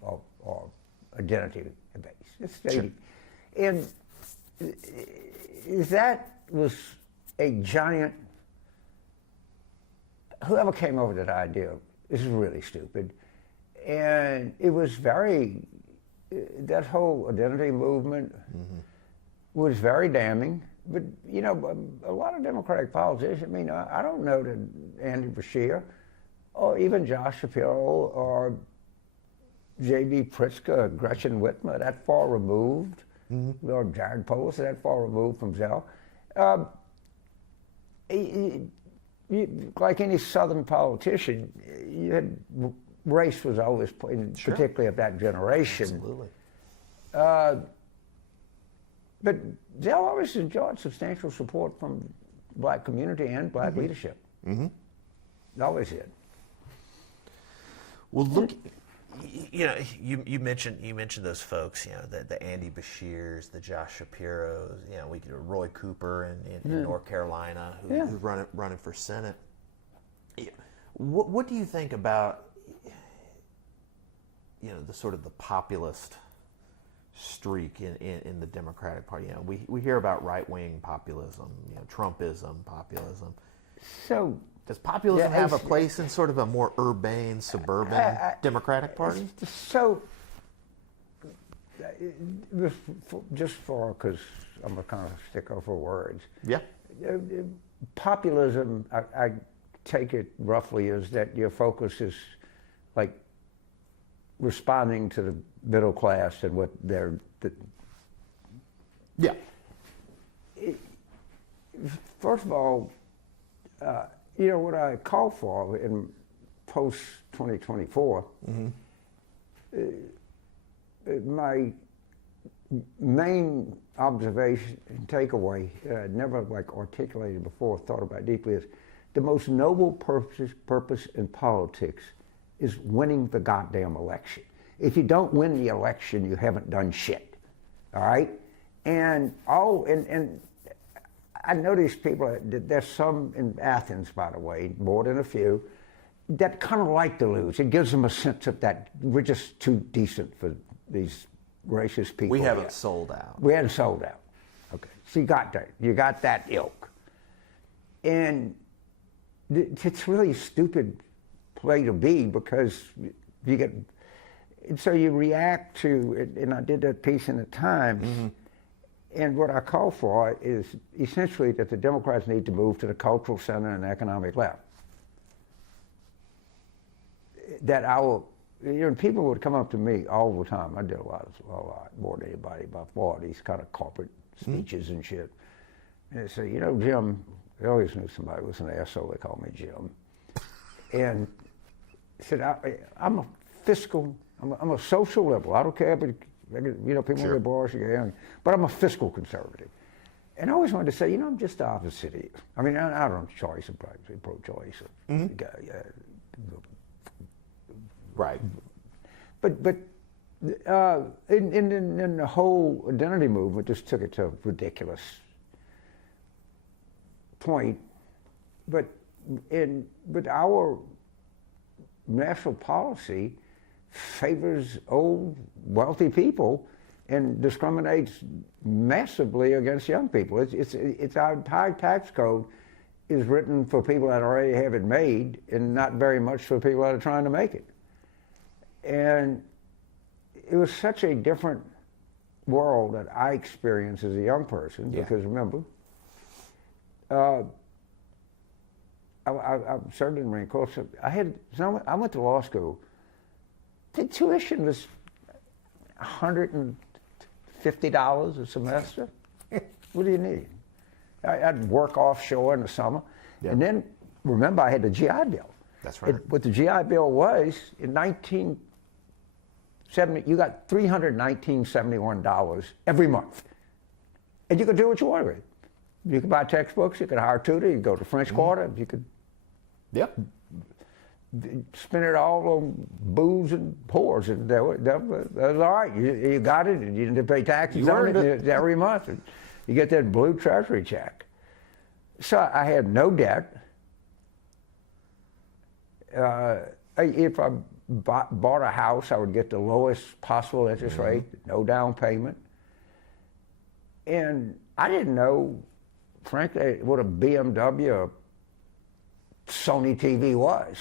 or identity-based. It's stated. Sure. And that was a giant. Whoever came over with that idea, this is really stupid. And it was that whole identity movement was very damning. But, a lot of Democratic politicians, I don't know that Andy Beshear or even Josh Shapiro or J.B. Pritzker or Gretchen Whitmer that far removed, or Jared Polis that far removed from Zell. Like any Southern politician, you had race was always, Sure. particularly of that generation. Absolutely. But they'll always enjoyed substantial support from black community and black leadership. Mm-hmm. They always did. Well, look, you know, you mentioned those folks, you know, the Andy Bashirs, the Josh Shapiros, you know, Roy Cooper in North Carolina, who's running for Senate. What do you think about, you know, the sort of the populist streak in the Democratic Party? You know, we hear about right-wing populism, you know, Trumpism, populism. So does populism have a place in sort of a more urbane, suburban Democratic Party? So, just because I'm a kind of stickler for words. Yeah. Populism, I take it roughly as that your focus is like responding to the middle class and what they're. Yeah. First of all, you know, what I call for in post-2024, my main observation and takeaway, never like articulated before, thought about deeply, is the most noble purpose in politics is winning the goddamn election. If you don't win the election, you haven't done shit, all right? And I noticed people, there's some in Athens, by the way, more than a few, that kind of like to lose. It gives them a sense of that we're just too decent for these racist people. We haven't sold out. We hadn't sold out. Okay, so you got that. You got that ilk. And it's really a stupid play to be because you get, and so you react to, and I did that piece in the Times, and what I call for is essentially that the Democrats need to move to the cultural center and economic left. That people would come up to me all the time. I did a lot more than anybody by far, these kind of corporate speeches and shit. And they say, you know, Jim, I always knew somebody was an asshole, they called me Jim. And I said, I'm a fiscal, I'm a social liberal. I don't care, but you know, people get bars, but I'm a fiscal conservative. And I always wanted to say, you know, I'm just the opposite of you. I mean, I don't have choice, I'm probably pro-choice. Right. But in the whole identity movement just took it to a ridiculous point. But our national policy favors old, wealthy people and discriminates massively against young people. It's our high tax code is written for people that already have it made and not very much for people that are trying to make it. And it was such a different world that I experienced as a young person, because remember, I served in the Marine Corps. So I went to law school. The tuition was $150 a semester. What do you need? I'd work offshore in the summer. And then, remember, I had the GI Bill. That's right. What the GI Bill was, in 1970, you got $371 every month. And you could do what you wanted with it. You could buy textbooks, you could hire a tutor, you could go to French Quarter, you could spend it all on booze and whores. And that was all right. You got it, and you didn't have to pay taxes on it every month. And you get that blue treasury check. So I had no debt. If I bought a house, I would get the lowest possible interest rate, no down payment. And I didn't know, frankly, what a BMW or Sony TV was.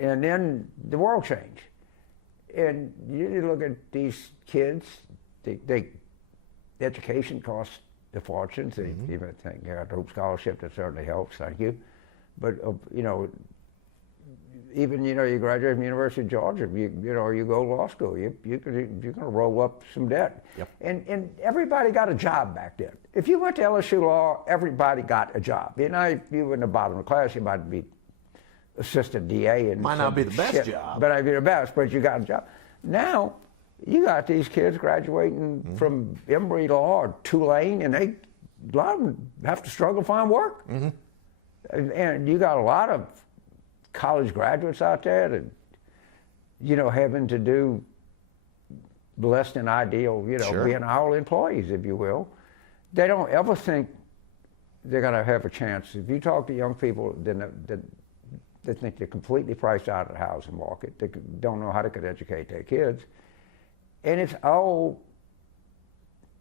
And then the world changed. And you look at these kids, education costs a fortune. Even think, Hope Scholarship, that certainly helps, thank you. But, you know, even, you know, you graduate from the University of Georgia, you know, you go to law school, you're going to roll up some debt. And everybody got a job back then. If you went to LSU Law, everybody got a job. You know, if you were in the bottom of the class, you might be assistant DA and Might not be the best shit, job. but I'd be the best. But you got a job. Now you got these kids graduating from Embry Law or Tulane, and a lot of them have to struggle to find work. And you got a lot of college graduates out there that, you know, having to do less than ideal, you know, Sure. being hourly employees, if you will. They don't ever think they're going to have a chance. If you talk to young people, then they think they're completely priced out of the housing market. They don't know how they could educate their kids. And it's all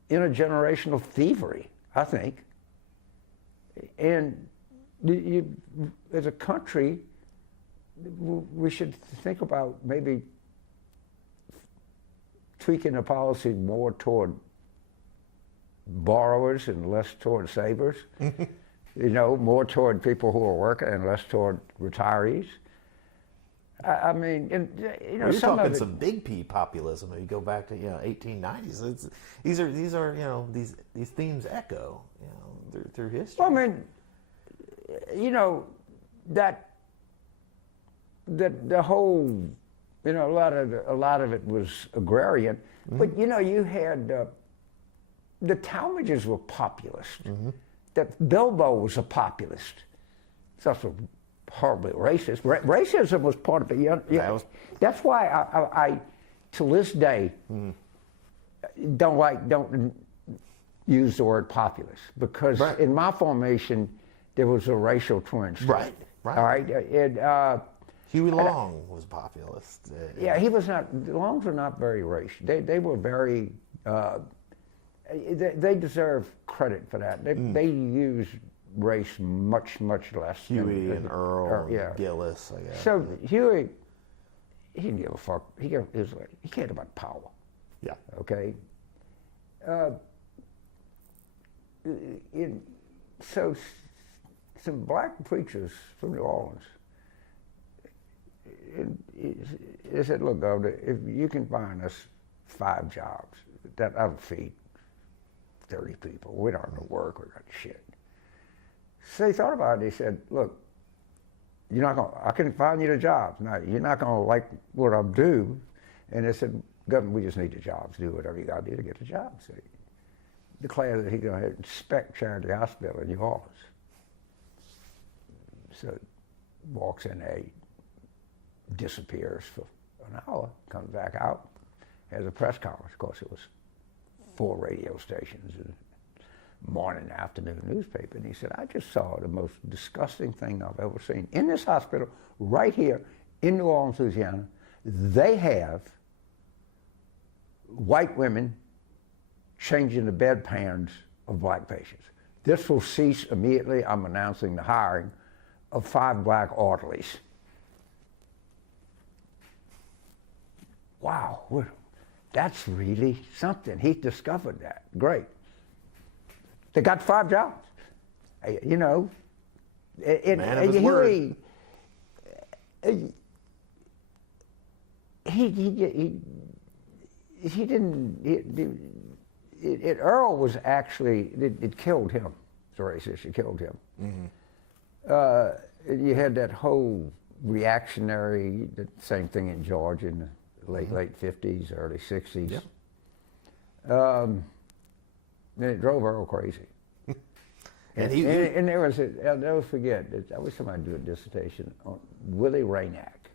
intergenerational thievery, I think. And as a country, we should think about maybe tweaking the policy more toward borrowers and less toward savers. You know, more toward people who are working and less toward retirees. I mean, and, you know, Well, you're some talking of it, some big P populism. If you go back to 1890s, these are these themes echo through history. well, I mean, you know, that the whole, you know, a lot of it was agrarian, but you know, you had the Talmadges were populist. That Bilbo was a populist. It's also horribly racist. Racism was part of it. That's why I to this day, don't use the word populist, because Right. in my formation there was a racial twinge. to it. Right. All right. Huey Long was populist. Yeah, he was not. The Longs were not very racial. They were very. They deserve credit for that. They used race much less. Huey and Earl yeah. and Gillis, I guess. So Huey, he didn't give a fuck. He cared about power. Yeah. Okay. So some black preachers from New Orleans, they said, "Look, Governor, if you can find us 5 jobs, that'll feed 30 people. We don't have no work. We got shit." So they thought about it. They said, "Look, I can find you the jobs. Now, you're not going to like what I'm doing." And they said, "Governor, we just need the jobs. Do whatever you got to do to get the jobs." So he declared that he's going to inspect Charity Hospital in New Orleans. So walks in there, disappears for an hour, comes back out, has a press conference. Of course, it was 4 radio stations and morning, afternoon newspaper. And he said, "I just saw the most disgusting thing I've ever seen. In this hospital, right here in New Orleans, Louisiana, they have white women changing the bedpans of black patients. This will cease immediately. I'm announcing the hiring of 5 black orderlies." Wow, that's really something. He discovered that. Great. They got 5 jobs. You know, Man of his word. He didn't. Earl was actually it killed him. It's racist. It killed him. You had that whole reactionary, the same thing in Georgia in the late 50s, early 60s. Yep. And it drove Earl crazy. And and there was I'll never forget. I wish somebody do a dissertation on Willie Raynack,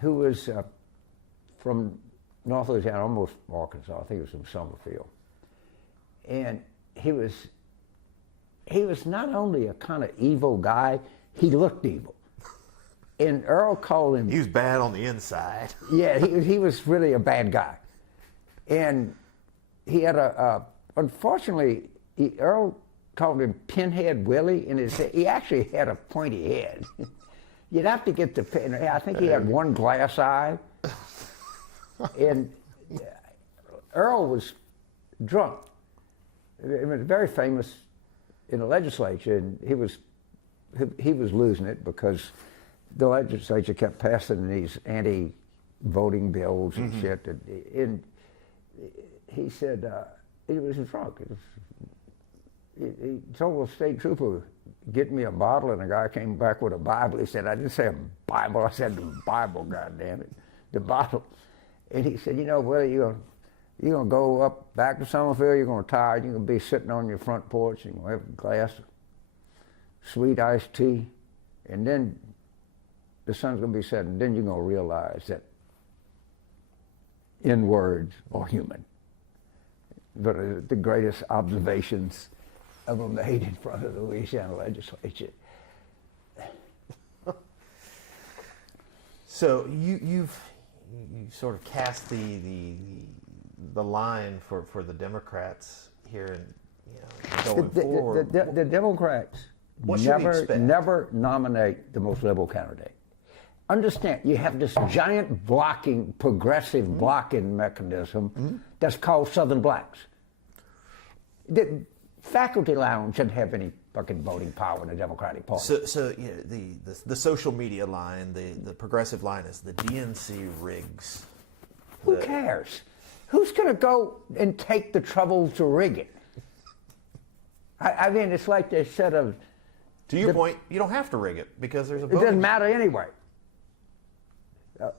who was from North Louisiana, almost Arkansas. I think he was from Summerfield. And he was not only a kind of evil guy, he looked evil. And Earl called him. He was bad on the inside. Yeah, he was really a bad guy. And he had unfortunately, Earl called him Pinhead Willie, and he actually had a pointy head. You'd have to get the pin. I think he had one glass eye. And Earl was drunk. He was very famous in the legislature, and he was losing it because the legislature kept passing these anti-voting bills and shit. And he said he was drunk. He told a state trooper, get me a bottle, and the guy came back with a Bible. He said, I didn't say a Bible, I said the Bible, goddammit, the bottle. And he said, you know, whether you're gonna go up back to Somerville, you're gonna retire, you're gonna be sitting on your front porch, you're gonna have a glass of sweet iced tea, and then the sun's gonna be setting, then you're gonna realize that N-words are human. But the greatest observations ever made in front of the Louisiana legislature. So you sort of cast the line for the Democrats here, and going forward. The Democrats never nominate the most liberal candidate. Understand, you have this giant blocking, progressive blocking mechanism that's called Southern blacks. The faculty lounge shouldn't have any fucking voting power in the Democratic Party. So the social media line, the progressive line is the DNC rigs. Who cares? Who's going to go and take the trouble to rig it? I mean, it's like they said of... To your point, you don't have to rig it because there's a It voting. doesn't matter anyway.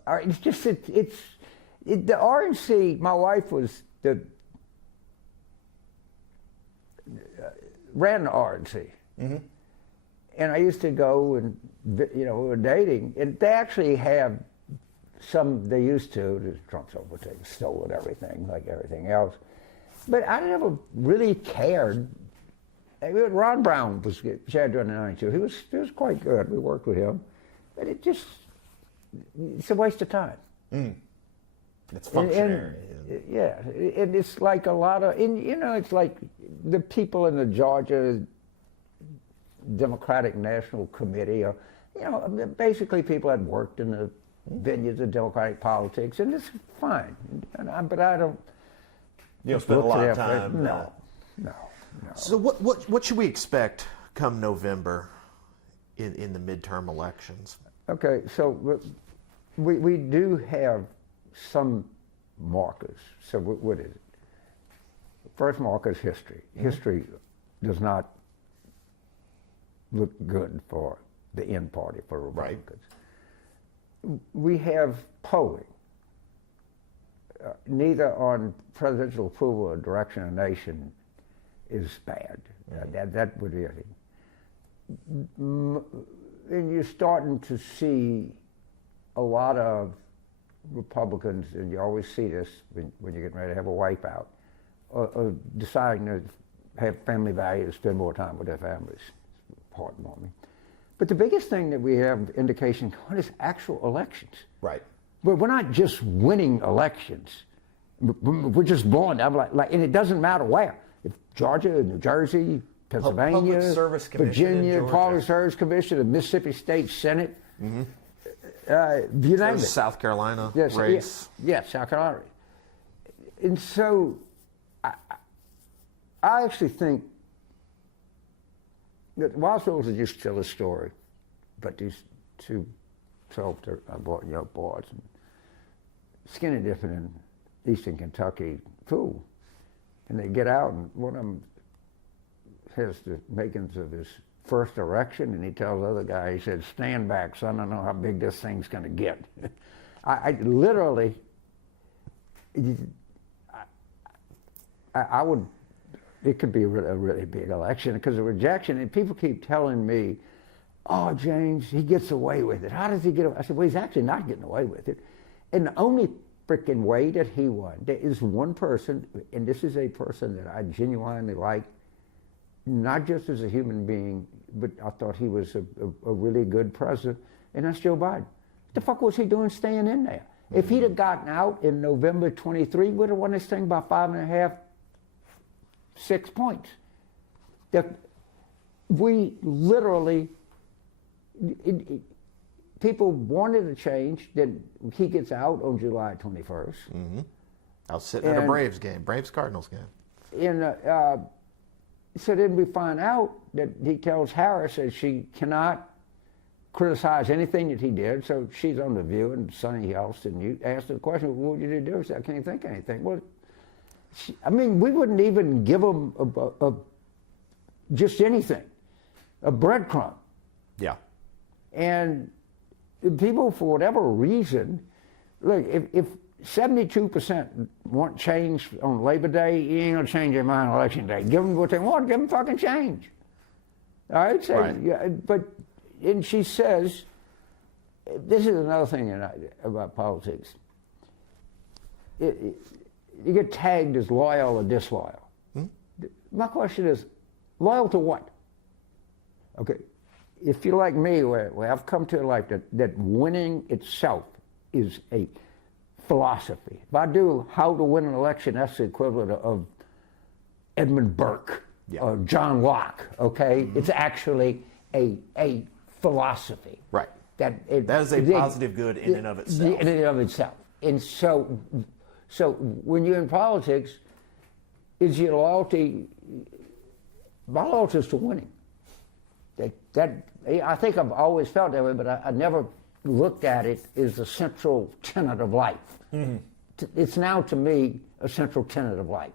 It's just, the RNC, my wife was ran the RNC. Mm-hmm. And I used to go and, we were dating, and they actually have they used to, Trump's overtaken, stolen everything, like everything else. But I never really cared. I mean, Ron Brown was chaired during the 92. He was quite good. We worked with him. But it's a waste of time. It's functionary. And it's like a lot of, it's like the people in the Georgia Democratic National Committee are, basically people that worked in the vineyards of Democratic politics, and it's fine. But I don't. You don't spend a lot of time. No. So what should we expect come November in the midterm elections? Okay, so we do have some markers. So what is it? First marker is history. History does not look good for the N party, for Republicans. Right. We have polling, neither on presidential approval or direction of the nation is bad. That would be it. And you're starting to see a lot of Republicans, and you always see this when you're getting ready to have a wipeout, deciding to have family values, spend more time with their families. Heartwarming. But the biggest thing that we have indication on is actual elections. Right. But we're not just winning elections. We're just blowing them and it doesn't matter where. If Georgia, New Jersey, Pennsylvania, Public Service Commission Virginia, Public Service Commission, the Mississippi State Senate, United South Carolina race. Yes, South Carolina. And so I actually think that Wild Souls is just still a story, but these two boys, and skinny dipping in Eastern Kentucky, cool. And they get out, and one of them has the makings of his first erection, and he tells the other guy, he said, "Stand back, son, I know how big this thing's going to get." I literally, I would, it could be a really big election because of rejection, and people keep telling me, "Oh, James, he gets away with it. How does he get away?" I said, well, he's actually not getting away with it. And the only freaking way that he won, there is one person, and this is a person that I genuinely like, not just as a human being, but I thought he was a really good president, and that's Joe Biden. What the fuck was he doing staying in there? If he'd have gotten out in November 23, we'd have won this thing by 5.5, 6 points. We literally, people wanted a change, then he gets out on July 21st. Mm-hmm. I was sitting at a Braves game, Braves-Cardinals game. And so then we find out that he tells Harris that she cannot criticize anything that he did, so she's on The View, and Sonny Elston, you asked her the question, well, what did you do? She said, I can't think of anything. Well, we wouldn't even give him just anything. a breadcrumb. Yeah. And people, for whatever reason, look, if 72% want change on Labor Day, you ain't gonna change their mind on Election Day. Give them what they want, give them fucking change. All right? So, Right. yeah, and she says, this is another thing about politics. You get tagged as loyal or disloyal. My question is, loyal to what? Okay, if you're like me, where I've come to life that winning itself is a philosophy. If I do how to win an election, that's the equivalent of Edmund Burke or John Locke, okay? It's actually a philosophy. Right. That is a positive good in and of itself. In and of itself. And so when you're in politics, is your loyalty, my loyalty is to winning. I think I've always felt that way, but I never looked at it as a central tenet of life. Mm-hmm. It's now, to me, a central tenet of life.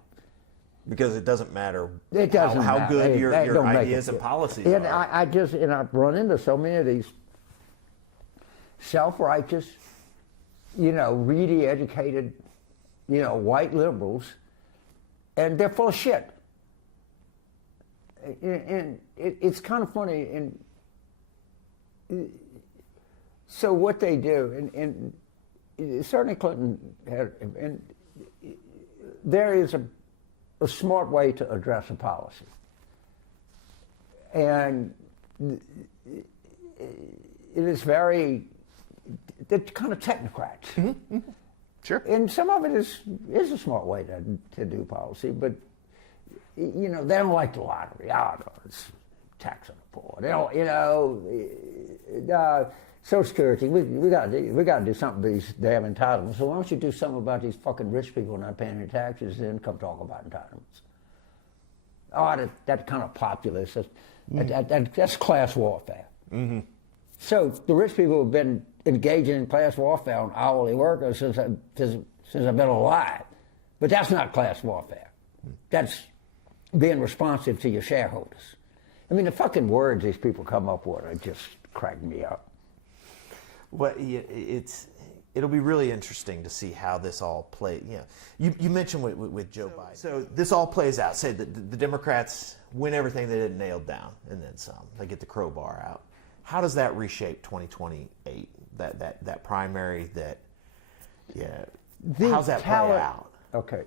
Because it doesn't matter how good your ideas and policies and are. I've run into so many of these self-righteous, really educated, white liberals, and they're full of shit. And it's kind of funny. And so what they do, and certainly Clinton had, and there is a smart way to address a policy. And it is they're kind of technocrats. Mm-hmm. Sure. And some of it is a smart way to do policy, but they don't like the lottery. Oh, no, it's tax on the poor. They don't, Social Security. We got to do something with these damn entitlements. So why don't you do something about these fucking rich people not paying their taxes, then come talk about entitlements? Oh, that kind of populist. That's class warfare. Mm-hmm. So the rich people have been engaging in class warfare on hourly workers since I've been alive. But that's not class warfare. That's being responsive to your shareholders. I mean, the fucking words these people come up with are just crack me up. Well, it'll be really interesting to see how this all plays. You mentioned with Joe Biden. So this all plays out. Say that the Democrats win everything they didn't nail down, and then some. They get the crowbar out. How does that reshape 2028? That primary. How's that play out? Okay.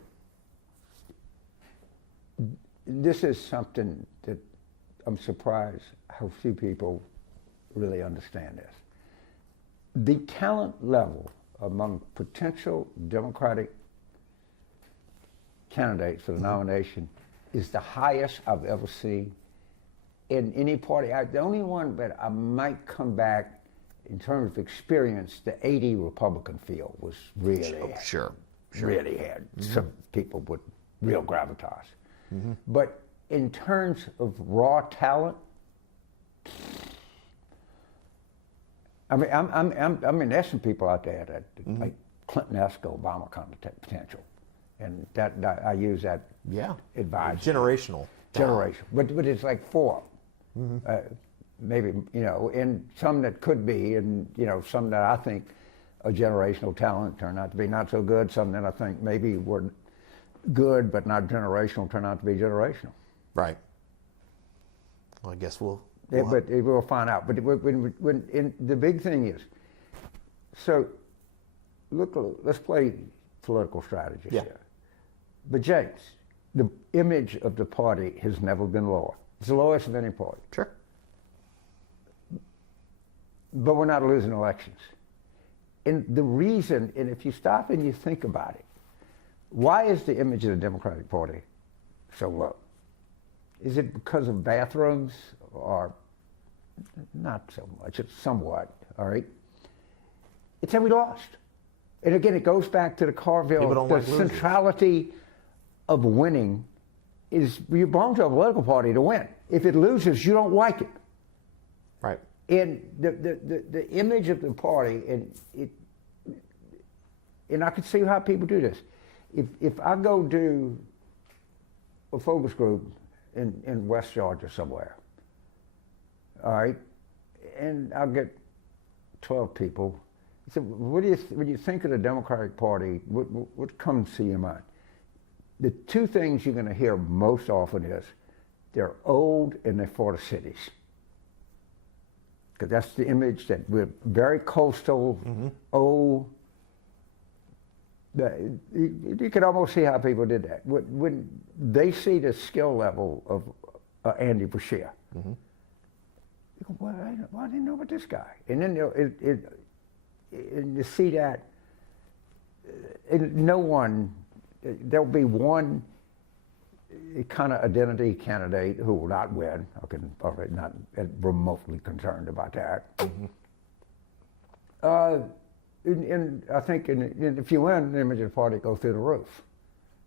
This is something that I'm surprised how few people really understand this. The talent level among potential Democratic candidates for the nomination is the highest I've ever seen in any party. The only one that I might come back in terms of experience, the 80 Republican field was really really had some people with real gravitas. Mm-hmm. But in terms of raw talent, I mean, there's some people out there that like Clinton-esque, Obama kind of potential, and that I use that advice. Generational. But it's like four, maybe and some that could be, and some that I think are generational talent turn out to be not so good. Some that I think maybe were good but not generational turn out to be generational. Right. Well, I guess we'll find out. But the big thing is, so let's play political strategy here. But James, the image of the party has never been lower. It's the lowest of any party. Sure. But we're not losing elections. And the reason, and if you stop and you think about it, why is the image of the Democratic Party so low? Is it because of bathrooms or not so much? It's somewhat, all right? It's that we lost. And again, it goes back to the Carville. The centrality of winning is you belong to a political party to win. If it loses, you don't like it. Right. And the image of the party, and I can see how people do this. If I go do a focus group in West Georgia somewhere, All right, and I'll get 12 people. So, what do you when you think of the Democratic Party? What comes to your mind? The two things you're going to hear most often is they're old and they're for the cities. Because that's the image that we're very coastal, old. You can almost see how people did that. When they see the skill level of Andy Bashir, you go, well, I didn't know about this guy. And then and you see that no one, there'll be one kind of identity candidate who will not win. I can already not remotely concerned about that. And I think if you win, the image of the party goes through the roof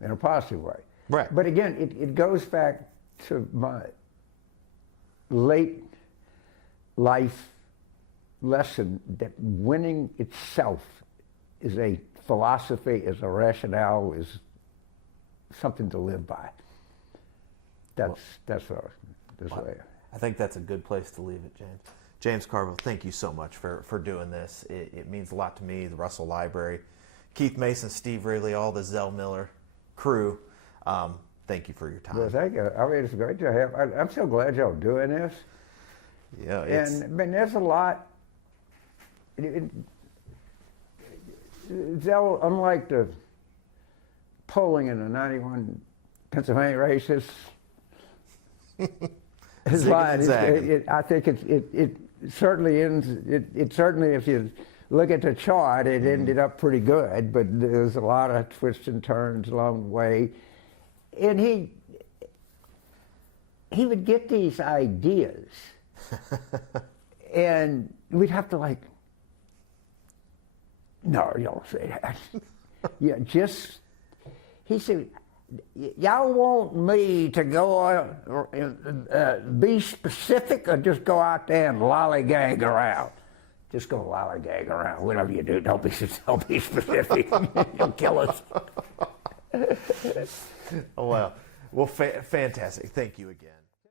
in a positive way. Right. But again, it goes back to my late life lesson that winning itself is a philosophy, is a rationale, is something to live by. That's what this way. I think that's a good place to leave it, James. James Carville, thank you so much for doing this. It means a lot to me, the Russell Library, Keith Mason, Steve Riley, all the Zell Miller crew. Thank you for your time. Well, thank you. I mean, it's great to have. I'm so glad y'all doing this. Yeah, And I mean, there's a lot. Zell, unlike the polling in the 91 Pennsylvania races, his line, I think it certainly ends. It certainly, if you look at the chart, it ended up pretty good. But there's a lot of twists and turns along the way, and he would get these ideas, and we'd have to like, no, you don't say that. Yeah, just he said, y'all want me to go be specific or just go out there and lollygag around? Just go lollygag around. Whatever you do, don't be specific. You'll kill us. Well, fantastic. Thank you again.